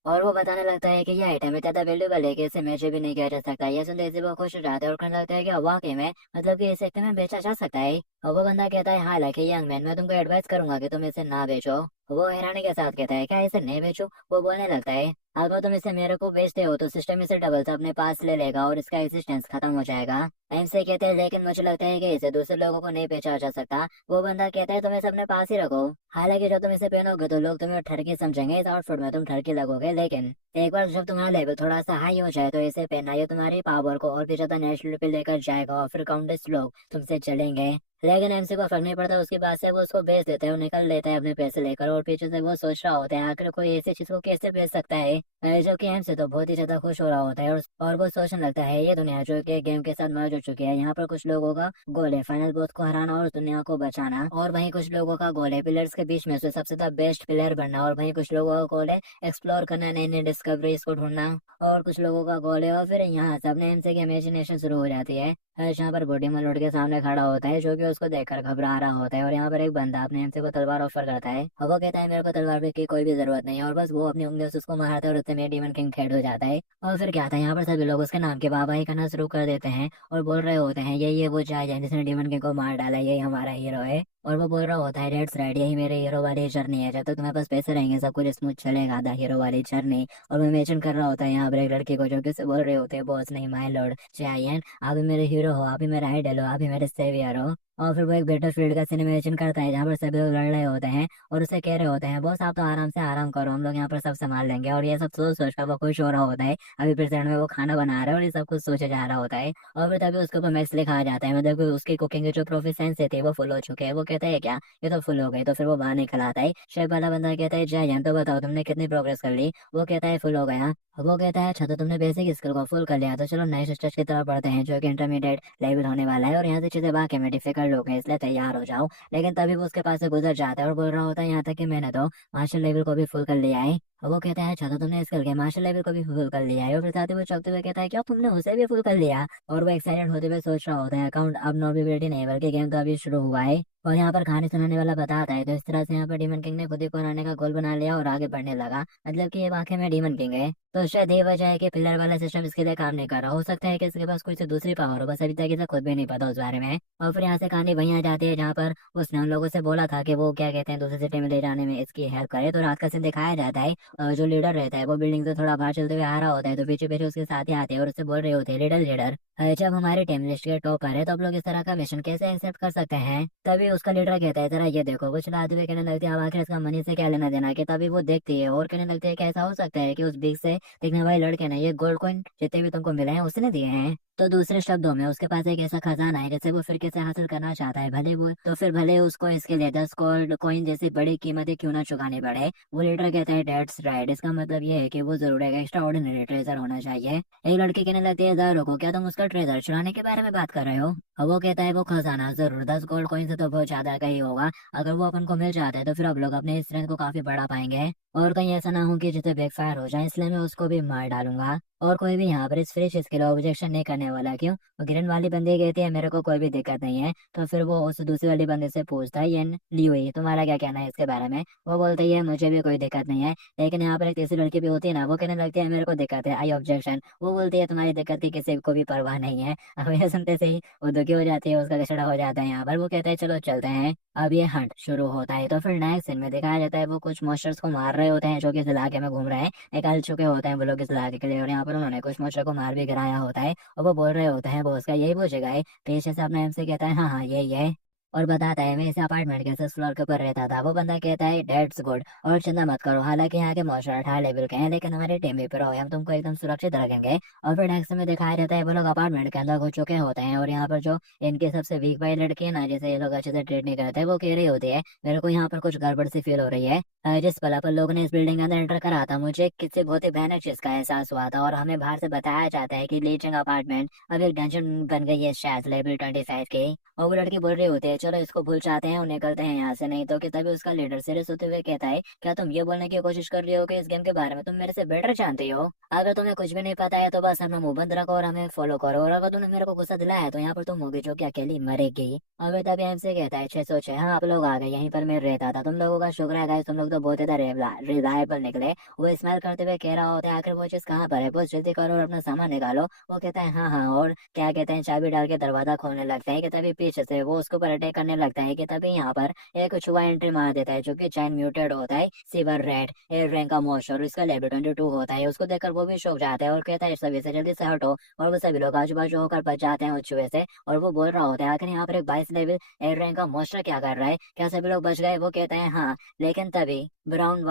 और वो बताने लगता है कि ये आइटम इतना वैल्यूबल है कि इसे मैच भी नहीं किया जा सकता। ये सुनते ही वो खुश हो जाता है और कहने लगता है कि वाकई में मतलब कि इसे में बेचा जा सकता है। और वो बंदा कहता है हालांकि यंग मैन मैं तुमको एडवाइस करूंगा कि तुम इसे ना बेचो। वो हैरानी के साथ कहता है क्या इसे नहीं बेचो। वो बोलने लगता है अगर तुम इसे मेरे को बेचते हो तो सिस्टम इसे डबल से अपने पास ले लेगा और इसका एग्जिस्टेंस खत्म हो जाएगा। एमसे कहते हैं लेकिन मुझे लगता है कि इसे दूसरे लोगों को नहीं बेचा जा सकता। वो बंदा कहता है तुम इसे अपने पास ही रखो, हालांकि जब तुम इसे पहनोगे तो लोग तुम्हें ठरकी समझेंगे, इस आउटफिट में तुम ठरकी लगोगे, लेकिन एक बार जब तुम्हारा लेवल थोड़ा सा हाई हो जाए तो इसे पहनना ये तुम्हारी पावर को और भी ज्यादा नेशनल पे लेकर जाएगा और फिर काउंटलेस लोग तुमसे चलेंगे। लेकिन एमसी को फर्क नहीं पड़ता, उसके बाद से वो उसको बेच देता है और निकल लेता है अपने पैसे लेकर। और पीछे से वो सोच रहा होता है आखिर कोई ऐसी चीज को कैसे बेच सकता है, जो कि एमसी तो बहुत ही ज्यादा खुश हो रहा होता है। और वो सोचने लगता है ये दुनिया जो कि गेम के साथ मर्ज हो चुकी है, यहाँ पर कुछ लोगों का गोल है फाइनल बॉस को हराना और दुनिया को बचाना, और वहीं कुछ लोगों का गोल है प्लेयर्स के बीच में से सबसे ज्यादा बेस्ट प्लेयर बनना, और वहीं कुछ लोगों का गोल है एक्सप्लोर करना, नई नई डिस्कवरीज को ढूंढना, और कुछ लोगों का गोल है। और फिर यहाँ सबने एमसी की इमेजिनेशन शुरू हो जाती है जहाँ पर बूढ़ी मलोट के सामने खड़ा होता है जो कि उसको देखकर घबरा रहा होता है। और यहाँ पर एक बंदा अपने एमसी को तलवार ऑफर करता है और वो कहता है मेरे को तलवार की कोई भी जरूरत नहीं है, और बस वो अपनी उंगलियों से उसको मारता है और उससे में डीमन किंग खेड हो जाता है। और फिर क्या था यहाँ पर सभी लोग उसके नाम के वाहवाही करना शुरू कर देते हैं और बोल रहे होते हैं ये वो जाए जिसने डीमन किंग को मार डाला, यही हमारा हीरो है। और वो बोल रहा होता है डेट्स राइट, यही मेरे हीरो वाली जर्नी है, जब तक तुम्हारे पास पैसे रहेंगे सब कुछ स्मूथ चलेगा, द हीरो वाली जर्नी। और वो मेंशन कर रहा होता है यहाँ पर एक लड़की को जो कि उसे बोल रहे होते हैं बॉस नहीं माय लॉर्ड जयन, आप ही मेरे हीरो हो, आप ही मेरा आइडल हो, आप ही मेरे सेवियर हो। और फिर वो एक बैटलफील्ड का सिनेमेशन करता है जहाँ पर सभी लोग लड़ रहे होते हैं और उसे कह रहे होते हैं बॉस आप तो आराम से आराम करो, हम लोग यहाँ पर सब संभाल लेंगे। और ये सब सोच सोच कर वो खुश हो रहा होता है, अभी प्रेजेंट में वो खाना बना रहा है और ये सब कुछ सोचा जा रहा होता है। और फिर तभी उसके ऊपर मैक्स लिखा आ जाता है, मतलब कि उसकी कुकिंग के जो प्रोफिशिएंसी थे वो फुल हो चुके हैं। वो कहते हैं क्या ये तो फुल हो गए। तो फिर वो बाहर निकल आता है, शेफ वाला बंदा कहता है जय तो बताओ तुमने कितनी प्रोग्रेस कर ली। वो कहता है फुल हो गया। वो कहता है अच्छा तो तुमने बेसिक स्किल को फुल कर लिया, तो चलो नेक्स्ट स्टेज की तरफ बढ़ते हैं जो कि इंटरमीडिएट लेवल होने वाला है, और यहाँ से चीजें बाकी में डिफिकल्ट हो गई इसलिए तैयार हो जाओ। लेकिन तभी वो उसके पास से गुजर जाता है और बोल रहा होता है यहाँ तक कि मैंने तो मास्टर लेवल को भी फुल कर लिया है। और वो कहता है अच्छा तो तुमने स्किल के मास्टर लेवल को भी फुल कर लिया है। और फिर साथ ही वो चौंकते हुए कहता है क्या तुमने उसे भी फुल कर लिया। और वो एक्साइटेड होते हुए सोच रहा होता है अकाउंट अब नॉबिलिटी नहीं बल्कि गेम तो अभी शुरू हुआ है। और यहाँ पर कहानी सुनाने वाला बताता है तो इस तरह से यहाँ पर डीमन किंग ने खुद ही को हराने का गोल बना लिया और आगे बढ़ने लगा। मतलब कि ये वाकई में डीमन किंग है। तो शायद ये वजह है कि पिलर वाला सिस्टम इसके लिए काम नहीं कर रहा। हो सकता है कि इसके पास कोई सी दूसरी पावर हो, बस अभी तक इसे खुद भी नहीं पता उस बारे में। और फिर यहाँ से कहानी वहीं आ जाती है जहाँ पर उसने उन लोगों से बोला था कि वो क्या कहते हैं दूसरे सिटी में ले जाने में इसकी हेल्प करे। तो रात का सीन दिखाया जाता है। जो लीडर रहता है वो बिल्डिंग से थोड़ा बाहर चलते हुए आ रहा होता है तो पीछे पीछे उसके साथ ही आते हैं और उससे बोल रहे होते हैं लीडर लीडर, जब हमारी टीम लिस्ट के टॉप पर है तो आप लोग इस तरह का मिशन कैसे एक्सेप्ट कर सकते हैं। तभी उसका लीडर कहता है जरा ये देखो। वो चलाते हुए कहने लगती है अब आखिर इसका मनी से क्या लेना देना। कि तभी वो देखती है और कहने लगती है कि ऐसा हो सकता है कि उस बिग से दिखने वाले लड़के ने ये गोल्ड कॉइन जितने भी तुमको मिले हैं उसने दिए हैं। तो दूसरे शब्दों में उसके पास एक ऐसा खजाना है जिसे वो फिर से हासिल करना चाहता है। भले वो तो फिर भले उसको इसके लिए 10 गोल्ड कॉइन जैसी बड़ी कीमतें क्यों ना चुकानी पड़े। वो लीडर कहता है डेट्स राइट। इसका मतलब ये है कि वो जरूर एक एक्स्ट्रा ऑर्डिनरी ट्रेजर होना चाहिए। एक लड़की कहने लगती है जरा रुको, क्या तुम उसका ट्रेजर चुराने के बारे में बात कर रहे हो। अब वो कहता है वो खजाना जरूर 10 गोल्ड कॉइन से तो बहुत ज्यादा का ही होगा। अगर वो अपन को मिल जाता है तो फिर अब लोग अपने स्ट्रेंथ को काफी बढ़ा पाएंगे और कहीं ऐसा ना हो कि जिसे बैकफायर हो जाए, इसलिए मैं उसको भी मार डालूंगा। और कोई भी यहाँ पर इस फ्री चीज के लिए ऑब्जेक्शन नहीं करने वाला। क्यों। ग्रीन वाली बंदी कहती है मेरे को कोई भी दिक्कत नहीं है। तो फिर वो उस दूसरी वाली बंदी से पूछता है ये लियोई तुम्हारा क्या कहना है इसके बारे में। वो बोलती है मुझे भी कोई दिक्कत नहीं है। लेकिन यहाँ पर एक तीसरी लड़की भी होती है ना, वो कहने लगती है मेरे को दिक्कत है, आई ऑब्जेक्शन। वो बोलती है तुम्हारी दिक्कत की किसी को भी परवाह नहीं है। अब ये सुनते से ही वो दुखी हो जाती है, उसका कचड़ा हो जाता है। यहाँ पर वो कहता है चलो चलते हैं। अब ये हंट शुरू होता है। तो फिर नेक्स्ट सीन में दिखाया जाता है वो कुछ मॉन्स्टर्स को मार रहे होते हैं जो कि इस इलाके में घूम रहे हैं। निकाल चुके होते हैं वो लोग इस इलाके के लिए। और यहाँ पर उन्होंने कुछ मॉन्स्टर को मार भी गिराया होता है। और वो बोल रहे होते हैं वो उसका यही वो जगह है। पीछे से अपना एम से कहता है हाँ हाँ यही है। और बताता है मैं इस अपार्टमेंट के 6 फ्लोर के ऊपर रहता था। वो बंदा कहता है डेट्स गुड और चिंता मत करो, हालांकि यहाँ के मॉन्स्टर 18 लेवल के हैं लेकिन हमारी टीम भी प्रो है, हम तुमको एकदम सुरक्षित रखेंगे। और फिर नेक्स्ट में दिखाया जाता है वो लोग अपार्टमेंट के अंदर घुस चुके होते हैं। और यहाँ पर जो इनकी सबसे वीक वाली लड़की है ना जिसे ये लोग अच्छे से ट्रीट नहीं करते, वो कह रही होती है मेरे को यहाँ पर कुछ गड़बड़ सी फील हो रही है। जिस पल पर लोगों ने इस बिल्डिंग के अंदर एंटर करा था मुझे किसी बहुत ही भयानक चीज का एहसास हुआ था। और हमें बाहर से बताया जाता है कि लीचिंग अपार्टमेंट अब एक डंजन बन गई है शायद लेवल 25 की। और वो लड़की बोल रही होती है चलो इसको भूल जाते हैं और निकलते हैं यहाँ से, नहीं तो कि तभी उसका लीडर सीरियस होते हुए कहता है क्या तुम ये बोलने की कोशिश कर रही हो कि इस गेम के बारे में तुम मेरे से बेटर जानती हो। अगर तुम्हें कुछ भी नहीं पता है तो बस अपना मुंह बंद रखो और हमें फॉलो करो। और अगर तुमने मेरे को गुस्सा दिलाया तो यहाँ पर तुम होगी जो कि अकेली मरेगी। और वे तभी हमसे कहता है 606 हाँ आप लोग आ गए, यहीं पर मैं रहता था, तुम लोगों का शुक्र है गाइस, तुम लोग तो बहुत ज्यादा रिलायबल निकले। वो स्माइल करते हुए कह रहा होता है आखिर वो चीज कहाँ पर है, बहुत जल्दी करो और अपना सामान निकालो। वो कहता है हाँ हाँ। और क्या कहते हैं चाबी डाल के दरवाजा खोलने लगता है कि तभी पीछे से वो उसके ऊपर अटैक करने लगता है। कि तभी यहाँ पर एक छुआ एंट्री मार देता है जो कि चैन म्यूटेड होता है सीवर रेड एयर रैंक का मोस्ट और इसका लेवल 22 होता है। उसको देखकर वो भी शौक जाता है और कहता है सभी से जल्दी से हटो। और वो सभी लोग आजू बाजू होकर बच जाते हैं उस चूहे से। और वो बोल रहा होता है आखिर यहाँ पर एक 22 लेवल एयर रैंक का मोस्टर क्या कर रहा है, क्या सभी लोग बच गए। वो कहते हैं हाँ। लेकिन तभी ब्राउन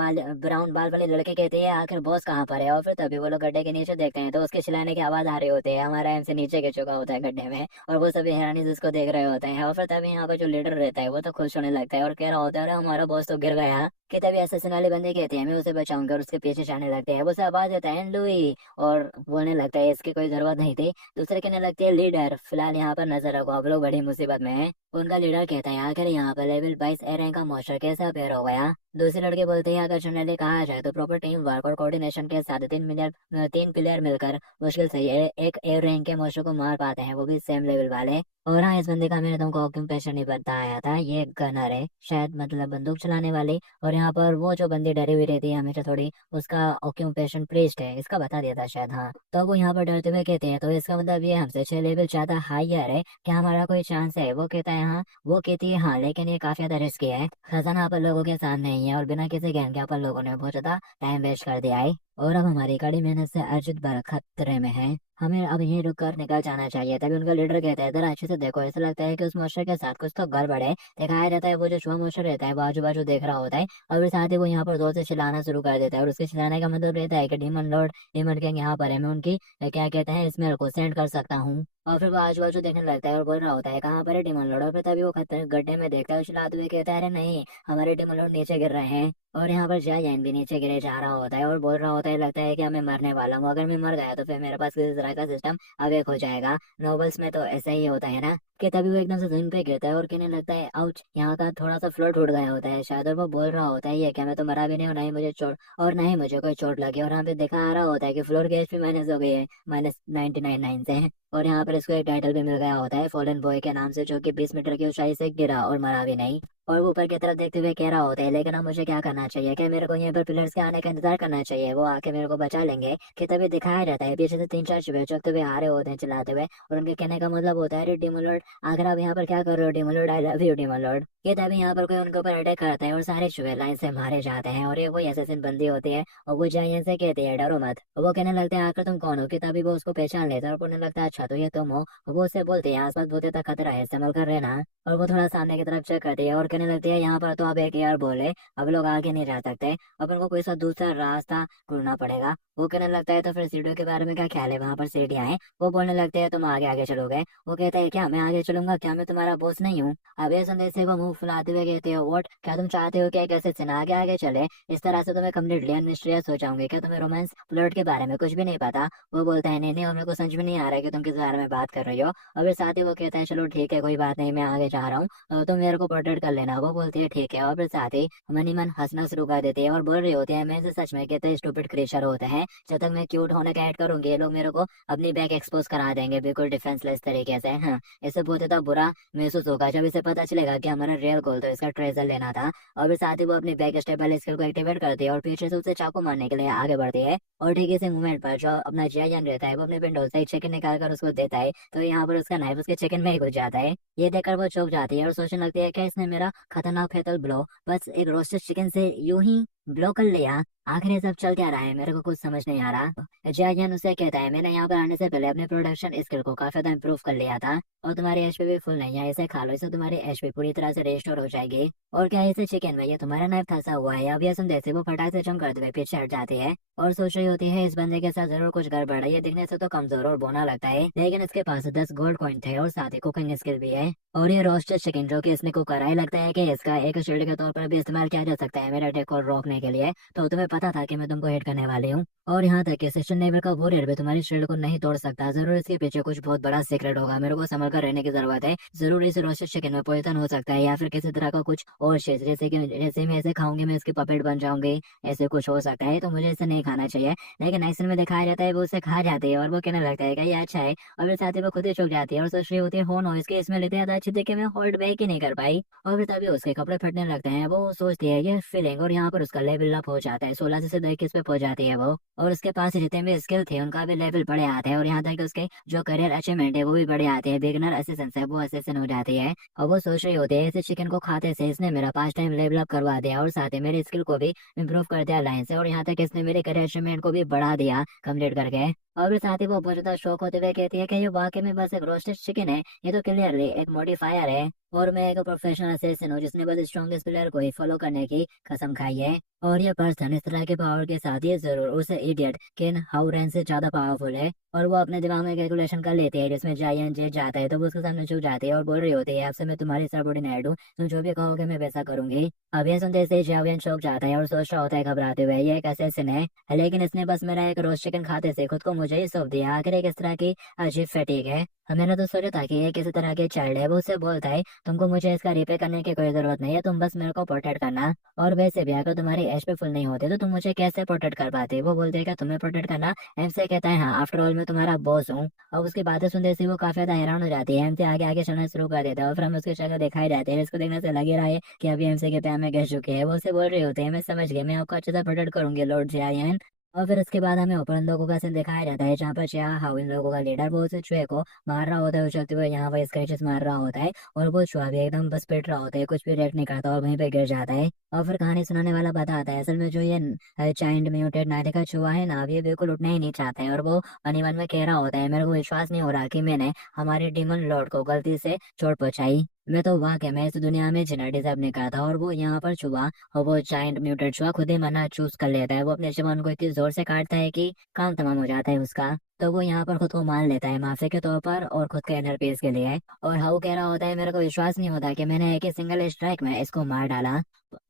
बाल वाली लड़की कहती है आखिर बॉस कहाँ पर है। और फिर तभी वो लोग गड्ढे के नीचे देखते हैं तो उसके चिल्लाने की आवाज आ रही होती है। हमारा एम से नीचे गिर चुका होता है गड्ढे में और वो सभी हैरानी से उसको देख रहे होते हैं। और फिर तभी यहाँ पर जो लीडर रहता है वो तो खुश होने लगता है और कह रहा होता है अरे हमारा बॉस तो गिर गया। कि तभी असैसिन वाली बंदी कहती है मैं उसे बचाऊंगा और उसके पीछे जाने लगते हैं। वो से आवाज देता है लुई और बोलने लगता है इसकी कोई जरूरत नहीं थी। दूसरे कहने लगती है लीडर फिलहाल यहाँ पर नजर रखो, आप लोग बड़ी मुसीबत में है। उनका लीडर कहता है आखिर यहाँ पर लेवल 22 ए रैंक का मॉन्स्टर कैसे अपेयर हो गया। दूसरी लड़के बोलते हैं अगर जनरली कहा जाए तो प्रॉपर टीम वर्क और कोऑर्डिनेशन के साथ 3 प्लेयर मिलकर मुश्किल से ये एक ए रैंक के मॉन्स्टर को मार पाते हैं, वो भी सेम लेवल वाले। और हाँ इस बंदे का मैंने तुमको ऑक्यूपेशन नहीं बताया था, ये गनर है शायद मतलब बंदूक चलाने वाली। और यहाँ पर वो जो बंदी डरी हुई रहती है हमेशा थोड़ी, उसका ऑक्यूपेशन प्रीस्ट है, इसका बता दिया था शायद। हाँ तो वो यहाँ पर डरते हुए कहते हैं तो इसका मतलब ये हमसे 6 लेवल ज्यादा हायर है, क्या हमारा कोई चांस है। वो कहता है हाँ। वो कहती है हाँ लेकिन ये काफी ज्यादा रिस्की है, खजाना अपन लोगों के सामने ही है और बिना किसी ज्ञान के अपन लोगों ने बहुत ज्यादा टाइम वेस्ट कर दिया है। और अब हमारी कड़ी मेहनत से अर्जित बरकत खतरे में है, हमें अब यहीं रुक कर निकल जाना चाहिए। तभी उनका लीडर कहता है जरा अच्छे से देखो, ऐसा लगता है कि उस मॉन्स्टर के साथ कुछ तो गड़बड़ है। दिखाया जाता है वो जो छुआ मॉन्स्टर रहता है वो आजू बाजू देख रहा होता है और फिर साथ ही वो यहाँ पर जोर से चिल्लाना शुरू कर देता है। और उसके चिल्लाने का मतलब रहता है कि डीमन लॉर्ड डीमन किंग यहाँ पर है, मैं उनकी क्या कहते हैं स्मेल को सेंड कर सकता हूँ। और फिर वो आजू बाजू देखने लगता है और बोल रहा होता है कहाँ पर है डीमन लॉर्ड। और फिर तभी वो खतरे गड्ढे में देखता है, चिल्लाते हुए कहता है अरे नहीं हमारे डीमन लॉर्ड नीचे गिर रहे हैं। और यहाँ पर जय जैन भी नीचे गिरे जा रहा होता है और बोल रहा होता है, लगता है कि मैं मरने वाला हूँ, अगर मैं मर गया तो फिर मेरे पास किसी तरह का सिस्टम अवेक हो जाएगा। नॉवेल्स में तो ऐसा ही होता है ना, कि तभी वो एकदम से जमीन पे गिरता है और कहने लगता है आउच, यहाँ का थोड़ा सा फ्लोर टूट गया होता है शायद, और वो बोल रहा होता है ये क्या, मैं तो मरा भी नहीं हूँ, ना ही मुझे चोट और ना ही मुझे कोई चोट लगी। और यहाँ पे देखा आ रहा होता है कि फ्लोर की एचपी माइनस हो गई है, -99.9 से। और यहाँ पर इसको एक टाइटल भी मिल गया होता है फॉलन बॉय के नाम से, जो कि 20 मीटर की ऊंचाई से गिरा और मरा भी नहीं। और वो ऊपर की तरफ देखते हुए कह रहा होता है, लेकिन अब मुझे क्या करना चाहिए, क्या मेरे को यहाँ पर पिलर्स के आने का इंतजार करना चाहिए, वो आके मेरे को बचा लेंगे। कि तभी दिखाया जाता है पीछे से 3-4 चुहे चौकते हुए आ रहे होते हैं चिल्लाते हुए, और उनके कहने का मतलब होता है, अरे डेमन लॉर्ड, आगर आप यहाँ पर क्या कर रहे हो demon lord, I love you demon lord. ये तभी यहाँ पर कोई उनके ऊपर अटैक करता है और सारे चुहे लाइन से मारे जाते हैं, और ये वही असैसिन बंदी होती है, और वो जाइए से कहती है डरो मत। और वो कहने लगते हैं आकर तुम कौन हो, कि तभी वो उसको पहचान लेता है और बोलने लगता है अच्छा तो ये तुम हो। और वो उससे बोलती है आसपास बहुत ज्यादा खतरा है, संभल कर रहना। और वो थोड़ा सामने की तरफ चेक करती है और कहने लगती है यहाँ पर तो अब एक यार बोले, अब लोग आगे नहीं जा सकते, अब उनको कोई सा दूसरा रास्ता ढूंढना पड़ेगा। वो कहने लगता है तो फिर सीढ़ियों के बारे में क्या ख्याल है, वहां पर सीढ़ियां हैं। वो बोलने लगते हैं तुम आगे आगे चलोगे। वो कहता है क्या मैं आगे चलूंगा, क्या मैं तुम्हारा बॉस नहीं हूँ। अब ये संदेश को मुंह फुलाते हुए कहते हो व्हाट, क्या तुम चाहते हो कि एक ऐसे से आगे आगे चले, इस तरह से तुम्हें कम्प्लीटली अनमिस्टीरियस हो जाओगे, क्या तुम्हें रोमांस प्लॉट के बारे में कुछ भी नहीं पता। वो बोलता है नहीं नहीं, और मेरे को समझ में नहीं आ रहा है कि तुम किस बारे में बात कर रही हो। और फिर साथ ही वो कहता है चलो ठीक है कोई बात नहीं, मैं आगे जा रहा हूँ, तुम मेरे को प्रोटेक्ट कर लेना। वो बोलती है ठीक है, और फिर साथ ही मन ही मन हंसना शुरू कर देती है और बोल रही होती है मैं इसे सच में कहते स्टूपिड क्रिएचर होते हैं, जब तक मैं क्यूट होने का ऐड करूंगी ये लोग मेरे को अपनी बैक एक्सपोज करा देंगे बिल्कुल डिफेंसलेस तरीके से। हाँ, इससे बहुत ज्यादा बुरा महसूस होगा जब इसे पता चलेगा कि हमारा रियल गोल तो इसका ट्रेजर लेना था। और फिर साथ ही वो अपनी बैक स्टेप वाले स्किल को एक्टिवेट करती है और पीछे से उसे चाकू मारने के लिए आगे बढ़ती है। और ठीक इसी मूवमेंट पर जो अपना जियान रहता है वो अपने विंडो से एक चिकन निकाल कर उसको देता है, तो यहाँ पर उसका नाइफ उसके चिकन में ही घुस जाता है। ये देखकर वो चौंक जाती है और सोचने लगती है कि इसने मेरा खतरनाक फेतल ब्लो बस एक रोस्टेड चिकन से यूं ही ब्लो कर लिया। आखिर ये सब चल क्या रहा है, मेरे को कुछ समझ नहीं आ रहा। जयान उसे कहता है मैंने यहाँ पर आने से पहले अपने प्रोडक्शन स्किल को काफी ज्यादा इम्प्रूव कर लिया था, और तुम्हारी एचपी भी फुल नहीं है, इसे खा लो, इससे तुम्हारी एचपी पूरी तरह से रेस्टोर हो जाएगी। और क्या इसे चिकन में ये तुम्हारा नाइफ फंसा हुआ है। अब ये सुनते से वो फटाक से चमक करते हुए पीछे हट जाती है और सोच रही होती है इस बंदे के साथ जरूर कुछ गड़बड़ है, ये दिखने से तो कमजोर और बोना लगता है, लेकिन इसके पास 10 गोल्ड कॉइन थे और साथ ही कुकिंग स्किल भी है। और ये रोस्टेड चिकन जो कि इसने कुक करा है, लगता है कि इसका एक शील्ड के तौर पर भी इस्तेमाल किया जा सकता है मेरे अटैक को रोकने के लिए। तो तुम्हें पता था कि मैं तुमको हिट करने वाली हूँ, और यहाँ तक कि सेशन लेवल का वॉरियर भी तुम्हारी शील्ड को नहीं तोड़ सकता, जरूर इसके पीछे कुछ बहुत बड़ा सीक्रेट होगा, मेरे को संभल कर रहने की जरूरत है। जरूर इस रोस्टेड चिकन में पॉइजन हो सकता है या फिर किसी तरह का कुछ और चीज, जैसे कि जैसे मैं इसे खाऊंगी मैं इसकी पपेट बन जाऊंगी, ऐसे कुछ हो सकता है, तो मुझे इसे नहीं खाना चाहिए। लेकिन एक्शन में दिखाया जाता है वो उसे खा जाती है और वो कहने लगता है कि ये अच्छा है। और फिर साथ ही वो खुद ही चुक जाती है और सोच रही होती है हो नो इसके इसमें लेते ज्यादा अच्छी थी कि मैं होल्ड बैक ही नहीं कर पाई। और फिर तभी उसके कपड़े फटने लगते हैं, वो सोचती है ये फीलिंग, और यहाँ पर उसका लेवल अप हो जाता है, 16 से सीधा 21 पे पहुंच जाती है वो। और उसके पास जितने भी स्किल थे उनका भी लेवल बढ़े आते हैं, और यहाँ तक कि उसके जो करियर अचीवमेंट है वो भी बढ़े आते हैं, बिगिनर असिस्टेंस है वो असिस्टेंट हो जाती है। और वो सोच रही होती है इस चिकन को खाते से इसने मेरा पास टाइम लेवल अप करवा दिया और साथ ही मेरी स्किल को भी इम्प्रूव कर दिया लाइन से, और यहाँ तक इसने मेरे करियर अचीवमेंट को भी बढ़ा दिया कम्प्लीट करके। और फिर साथ ही वो बहुत ज्यादा शौक होते हुए कहती है कि ये वाकई में बस एक रोस्टेड चिकन है, ये तो क्लियरली एक मॉडिफायर है, और मैं एक प्रोफेशनल असिस्टेंट हूँ जिसने बस स्ट्रॉन्गेस्ट प्लेयर को ही फॉलो करने की कसम खाई है। और ये पर्सन इस तरह के पावर के साथ ये जरूर उसे इडियट किन हाउरेन से ज्यादा पावरफुल है, और वो अपने दिमाग में कैलकुलेशन कर लेती है जिसमें जायन जेट जाता है, तो वो उसके सामने झुक जाती है और बोल रही होती है आपसे मैं तुम्हारी सबऑर्डिनेट हूँ, तुम जो भी कहोगे मैं वैसा करूंगी। अब ये सुनते से जावियन चौंक जाता है और सोच रहा होता है घबराते हुए ये एक असैसिन है, लेकिन इसने बस मेरा एक रोस्ट चिकन खाते से खुद को मुझे ही सौंप दिया, आखिर एक इस तरह की अजीब फटीक है। मैंने तो सोचा था कि ये किसी तरह के चाइल्ड है। वो उससे बोलता है तुमको मुझे इसका रिप्ले करने की कोई जरूरत नहीं है, तुम बस मेरे को प्रोटेक्ट करना, और वैसे भी अगर तुम्हारी एचपी फुल नहीं होती तो तुम मुझे कैसे प्रोटेक्ट कर पाते। वो बोलते हैं कि तुम्हें प्रोटेक्ट करना, एम से कहता है हाँ आफ्टर ऑल मैं तुम्हारा बॉस हूँ। और उसकी बातें सुनते से वो काफी ज्यादा हैरान हो जाती है, एम से आगे आगे चलना शुरू कर देता है, और फिर हमें उसकी शक्ल दिखाई जाती है, इसको देखने से लग ही रहा है कि अभी एम से के पैर में घस चुके हैं। वो उससे बोल रहे होते हैं मैं समझ गई, मैं आपको अच्छे से प्रोटेक्ट करूंगी लॉर्ड जयान। और फिर उसके बाद हमें ऊपर उन लोगों का सीन दिखाया जाता है जहाँ पर चिया हाउ इन लोगों का लीडर वो उसे चूहे को मार रहा होता है उछलते हुए, यहाँ पर स्क्रैचेस मार रहा होता है, और वो चूहा भी एकदम बस पिट रहा होता है, कुछ भी रिएक्ट नहीं करता और वहीं पे गिर जाता है। और फिर कहानी सुनाने वाला बताता है असल में जो ये चाइल्ड म्यूटेड नाइट का चूहा है ना, ये बिल्कुल उठना ही नहीं चाहता है, और वो मन में कह रहा होता है मेरे को विश्वास नहीं हो रहा कि मैंने हमारे डीमन लॉर्ड को गलती से चोट पहुंचाई। मैं तो वाकई में इस दुनिया में जीना डिजर्व नहीं करता। और वो यहाँ पर चूहा, और वो जायंट म्यूटेंट चूहा खुद ही मरना चूज कर लेता है। वो अपने जवान को इतनी जोर से काटता है कि काम तमाम हो जाता है उसका। तो वो यहाँ पर खुद को मार लेता है माफिया के तौर पर, और खुद के इनर पीस के लिए। और हाउ कह रहा होता है मेरे को विश्वास नहीं होता कि मैंने एक ही सिंगल स्ट्राइक में इसको मार डाला।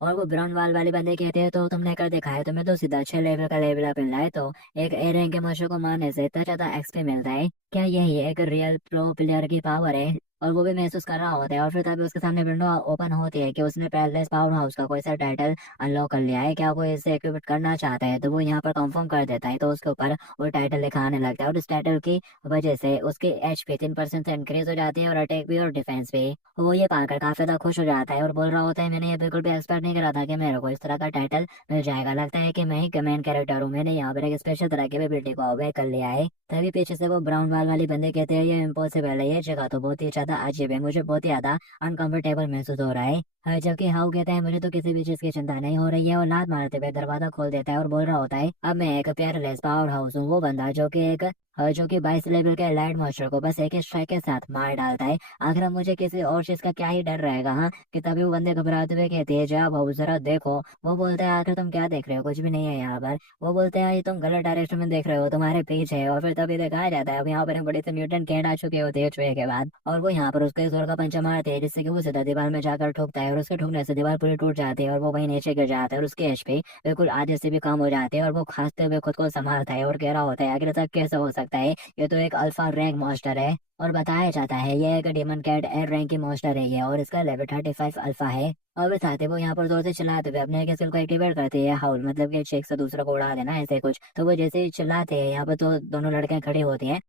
और वो ब्राउन वाल वाले बंदे कहते हैं तो तुमने कर दिखाया है, तुम्हें तो सीधा 6 लेवल का लेवल अप मिला है। तो एक ए रैंक के मनुष्य को मारने से इतना ज्यादा एक्सपी मिलता है, क्या यही एक रियल प्रो प्लेयर की पावर है? और वो भी महसूस कर रहा होता है। और फिर तभी उसके सामने विंडो ओपन होती है कि उसने पैलेस पावर हाउस का कोई सा टाइटल अनलॉक कर लिया है। क्या वो इसे एक्टिवेट करना चाहता है? तो वो यहाँ पर कंफर्म कर देता है। तो उसके ऊपर वो टाइटल लिखा आने लगता है, और इस टाइटल की वजह से उसकी एचपी 3% से इंक्रीज हो जाती है, और अटैक भी और डिफेंस भी। वो ये पाकर काफी ज्यादा खुश हो जाता है और बोल रहा होता है मैंने ये बिल्कुल भी एक्सपेक्ट नहीं करा था कि मेरे को इस तरह का टाइटल मिल जाएगा। लगता है कि मैं ही मेन कैरेक्टर हूँ, मैंने यहाँ पर एक स्पेशल तरह की एबिलिटी को अवेक कर लिया है। तभी पीछे से वो ब्राउन वाल वाली बंदे कहते हैं ये इम्पॉसिबल है, ये जगह तो बहुत ही ज्यादा अजीब है, मुझे बहुत ही ज्यादा अनकंफर्टेबल महसूस हो रहा है। जबकि हाउ कहता है मुझे तो किसी भी चीज की चिंता नहीं हो रही है, और लात मारते हुए दरवाजा खोल देता है और बोल रहा होता है अब मैं एक पेयरलेस पावर हाउस हूँ। वो बंदा जो कि 22 लेवल के लाइट मॉन्स्टर को बस एक ही स्ट्राइक के साथ मार डालता है। आखिर अब मुझे किसी और चीज का क्या ही डर रहेगा। हाँ, कि तभी वो बंदे घबराते हुए कहते हैं जा भाऊ जरा देखो। वो बोलते हैं आखिर तुम क्या देख रहे हो, कुछ भी नहीं है यहाँ पर। वो बोलते हैं ये तुम गलत डायरेक्शन में देख रहे हो, तुम्हारे पीछे है। और फिर तभी दिखाया जाता है अब यहाँ पर एक बड़ी से म्यूटेंट कैंट आ चुके होते हैं चूहे के बाद, और वो यहाँ पर उसके जोर का पंचा मारते हैं जिससे कि वो सीधा दीवार में जाकर ठोकता है, और उसके ठोकने से दीवार पूरी टूट जाती है और वो वहीं नीचे गिर जाता है, और उसके एचपी बिल्कुल आधे से भी कम हो जाते हैं। और वो खांसते हुए खुद को संभालता है और कह रहा होता है आखिर तक कैसे हो सकता है, ये तो एक अल्फा रैंक मॉन्स्टर है। और बताया जाता है ये एक डेमन कैट एयर रैंक की मॉन्स्टर है ये, और इसका लेवल 35 अल्फा है। और बताते वो यहाँ पर जोर से चिल्लाते हुए अपने एक स्किल को एक्टिवेट करते हैं हाउल, मतलब कि एक से दूसरे को उड़ा देना ऐसे कुछ। तो वो जैसे ही चिल्लाते हैं यहाँ पर तो दोनों लड़कियां खड़ी होती हैं,